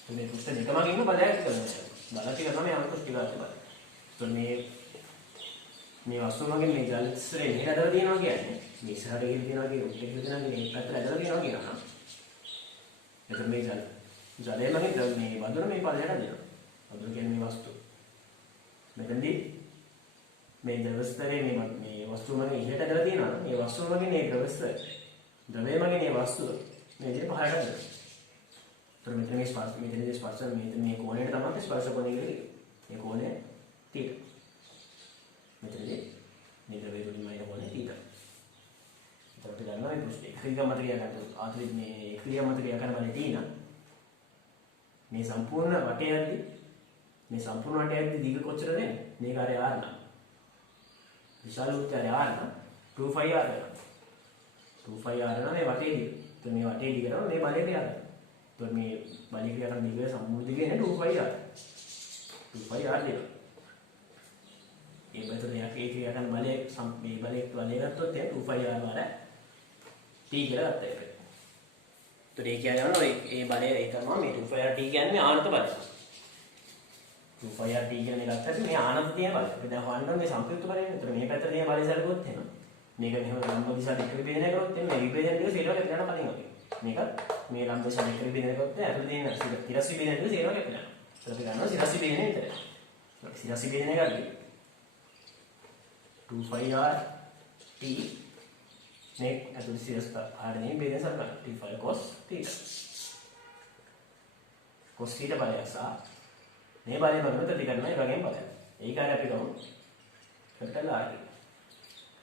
तो मैं कुछ नहीं कमा गई ना बताया करना है बाला की करना मैं आपको पुष्टि करते बात तो मैं वास्तव में मैं जल से नहीं रहता दिया ना क्या है मैं सहारे के दिया ना कि उल्टे के दिया ना कि पता रहता दिया ना कि ना ये तो मैं जल है ना कि जल नहीं बादल में पाल जाता दिया बादल के नहीं वास्तु मैं तंदी मैं जलस्तर है मैं वास्तु में नहीं रहता दिया ना ये वास्तु में नहीं जलस्तर द्रव्य में नहीं वास्तु मैं ये बाहर का तो मित्र में स्पर्श मित्र में कोने तमाम स्पर्श कोने के लिए ये कोने थीटा मित्र जी मित्र वे जो मायने कोने थीटा तो फिर जानना है कुछ क्रिया मत क्रिया करते हो आखिरी में क्रिया मत क्रिया करने वाले थी ना मैं संपूर्ण वाटे आदि दीर्घ कोचर ने नहीं कार्य आर ना विशाल उच्चारे आर ना 2πr ना मैं वाटे दी तो मैं वाटे दी कर रहा हूँ मैं बाले पे आ तो मैं बाली क्रिया का दिखे समुद्र दिखे ना 2πr देगा ये बता दिया कि क्रिया का बाले बाले का तो 2πr वाला ठीक है लगता है तो देखिए आ जाओ ना ये बाले रहता ना मैं 2πr ठीक है मैं आनंद बाले 2πr ठीक है लगता है मैं आनंद दिया बाले फिर देखो आनंद में संपृक्त बाले तो मैं कहता दिया बाले सारे होते हैं ना मेरे को नहीं लंबा दिशा दिख रही है करो मैं विभेदन दिया सीधा कितना पानी होती මේක මේ ලම්බ සමීකරණ බෙදනකොට ඇතුළේ තියෙන සිරස්වි බෙදන ටික සේරම කැපෙනවා. ඒක අපි ගන්නවා සිරස්වි බෙදනය විතරයි. සිරස්වි බෙදනය ගන්නේ 2πr t මේ ඇතුළේ සිරස් ආරණේ බෙදන සරකන t5 cos θ. cos θ බලය සහ මේ බලය බලන ප්‍රතිකරණ ඒ වගේම බලය. ඒකයි අපි ගමු කැපිටල් R.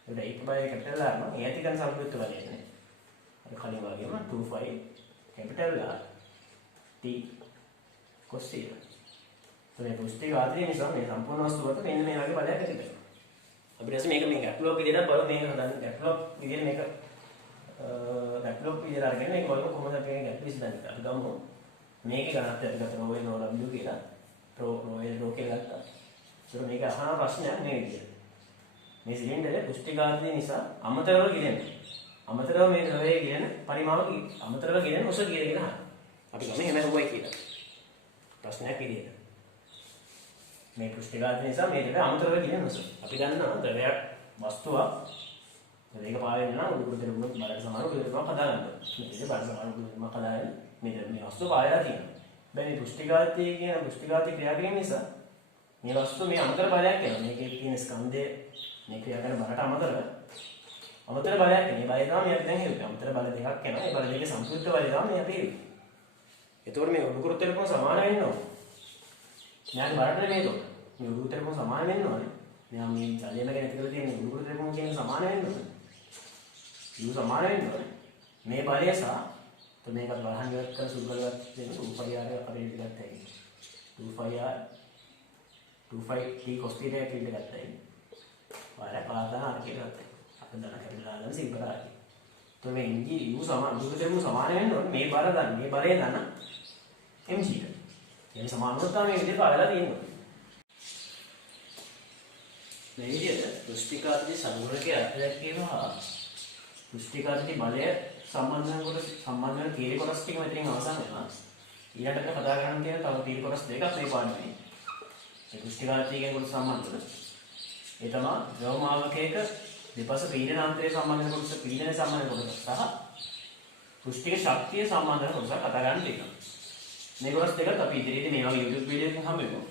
ඒක බය කැපිටල් දානවා. මේ ඇති කරන සම්පූර්ණ බලයනේ. අර කලින් වගේම 25 කැපිටල් R T cos θ. මේ පුස්තික ආදී නිසා මේ සම්පූර්ණ වස්තුවට මෙන්න මේ වගේ බලයක් ඇති කරනවා. අපිට ඇස් මේක ගැටලුවක් විදිහට බලමු මේක හදන්න ගැටලුවක් විදිහට මේක ගැටලුවක් විදිහට අරගෙන මේක බලමු කොහොමද අපි ගැටලුව විසඳන්නේ. අපි ගමු මේකේ ගණන්ත් අපි ගත්ත රෝ නෝ W කියලා රෝ කියලා ගත්තා. ඒක මේක අහන ප්‍රශ්නයක් මේ විදිහට. මේ සිලින්ඩරේ පුස්තික ආදී නිසා අමතරව ගිරෙනවා. අමතරව මේ ද්‍රවයේ ගිරෙන පරිමාව අමතරව ගිරෙන උස කියලා අහනවා. අපි ගමු එහෙම හොයයි කියලා. ප්‍රශ්නයක් විදිහට. මේ පුස්තිකාදී නිසා මේ දෙක අමතරව ගිරෙන උස. අපි දන්නවා ද්‍රවයක් වස්තුවක් මේක පාවෙන්න නම් උඩු දෙරුමක් බලට සමාන උඩු දෙරුමක් හදා ගන්නවා. මේක බලට සමාන උඩු දෙරුමක් හදාගෙන මේ වස්තුව පායලා තියෙනවා. දැන් මේ පුස්තිකාදී කියන පුස්තිකාදී ක්‍රියා කිරීම නිසා මේ වස්තුව මේ අමතර බලයක් එනවා. මේකේ තියෙන ස්කන්ධය මේ ක්‍රියා කරන බලට අමතර බලයක් එන. මේ බලය තමයි අපි දැන් හෙව්වේ. අමතර බල දෙකක් එනවා. ඒ බල දෙකේ සම්පූර්ණ බලය තමයි අපි හෙව්වේ. එතකොට මේ උඩු කෘත්‍යලකම සමාන වෙන්න ඕනේ. ඥාන බලන්න මේක. මේ උඩු කෘත්‍යලකම සමාන වෙන්න ඕනේ. මෙයා මේ ජලයම ගැන ඉතිකලා තියෙන උඩු කෘත්‍යලකම කියන සමාන වෙන්න ඕනේ. U සමාන වෙන්න ඕනේ. මේ බලය සහ તો මේකත් වරහන් ඉවත් කරලා සුළු කරලා දෙන්න 2πr අපේ ඉතිගත් ඇයි. 2πr 2π t cos θ කියලා ගත්තා. වර පාදන අර කියලා ගත්තා. අපි දන්න කැපිටල් සිම්පල් ආයි. તો මේ ඉංගි U සමාන උඩු කෘත්‍යලකම සමාන වෙන්න ඕනේ. මේ බල ගන්න. මේ බලය ගන්න mg ට. يعني සමාන වුණොත් තමයි මේ විදිහට පාවෙලා තියෙන්නේ. මේ විදිහට පුස්තිකාදී සංග්‍රහකයේ අර්ථයක් කියනවා. පුස්තිකාදී බලය සම්බන්ධ වෙන තීර කොටස් ටික මෙතනින් අවසන් වෙනවා. ඊළඟට අපි කතා කරන්න තියෙන තව තීර කොටස් දෙකක් මේ පාඩමේ. මේ පුස්තිකාදී කියන කොට සම්බන්ධව. ඒ තමයි ද්‍රවමාවකයක දෙපස පීඩනාන්තරය සම්බන්ධ වෙන කොටස, පීඩනය සම්බන්ධ කොටස සහ පුස්තික ශක්තිය සම්බන්ධ වෙන කොටස කතා කරන්න තියෙනවා. මේ කොටස් දෙකත් අපි ඉදිරියේදී මේ වගේ YouTube වීඩියෝ එකකින් හම්බ වෙනවා.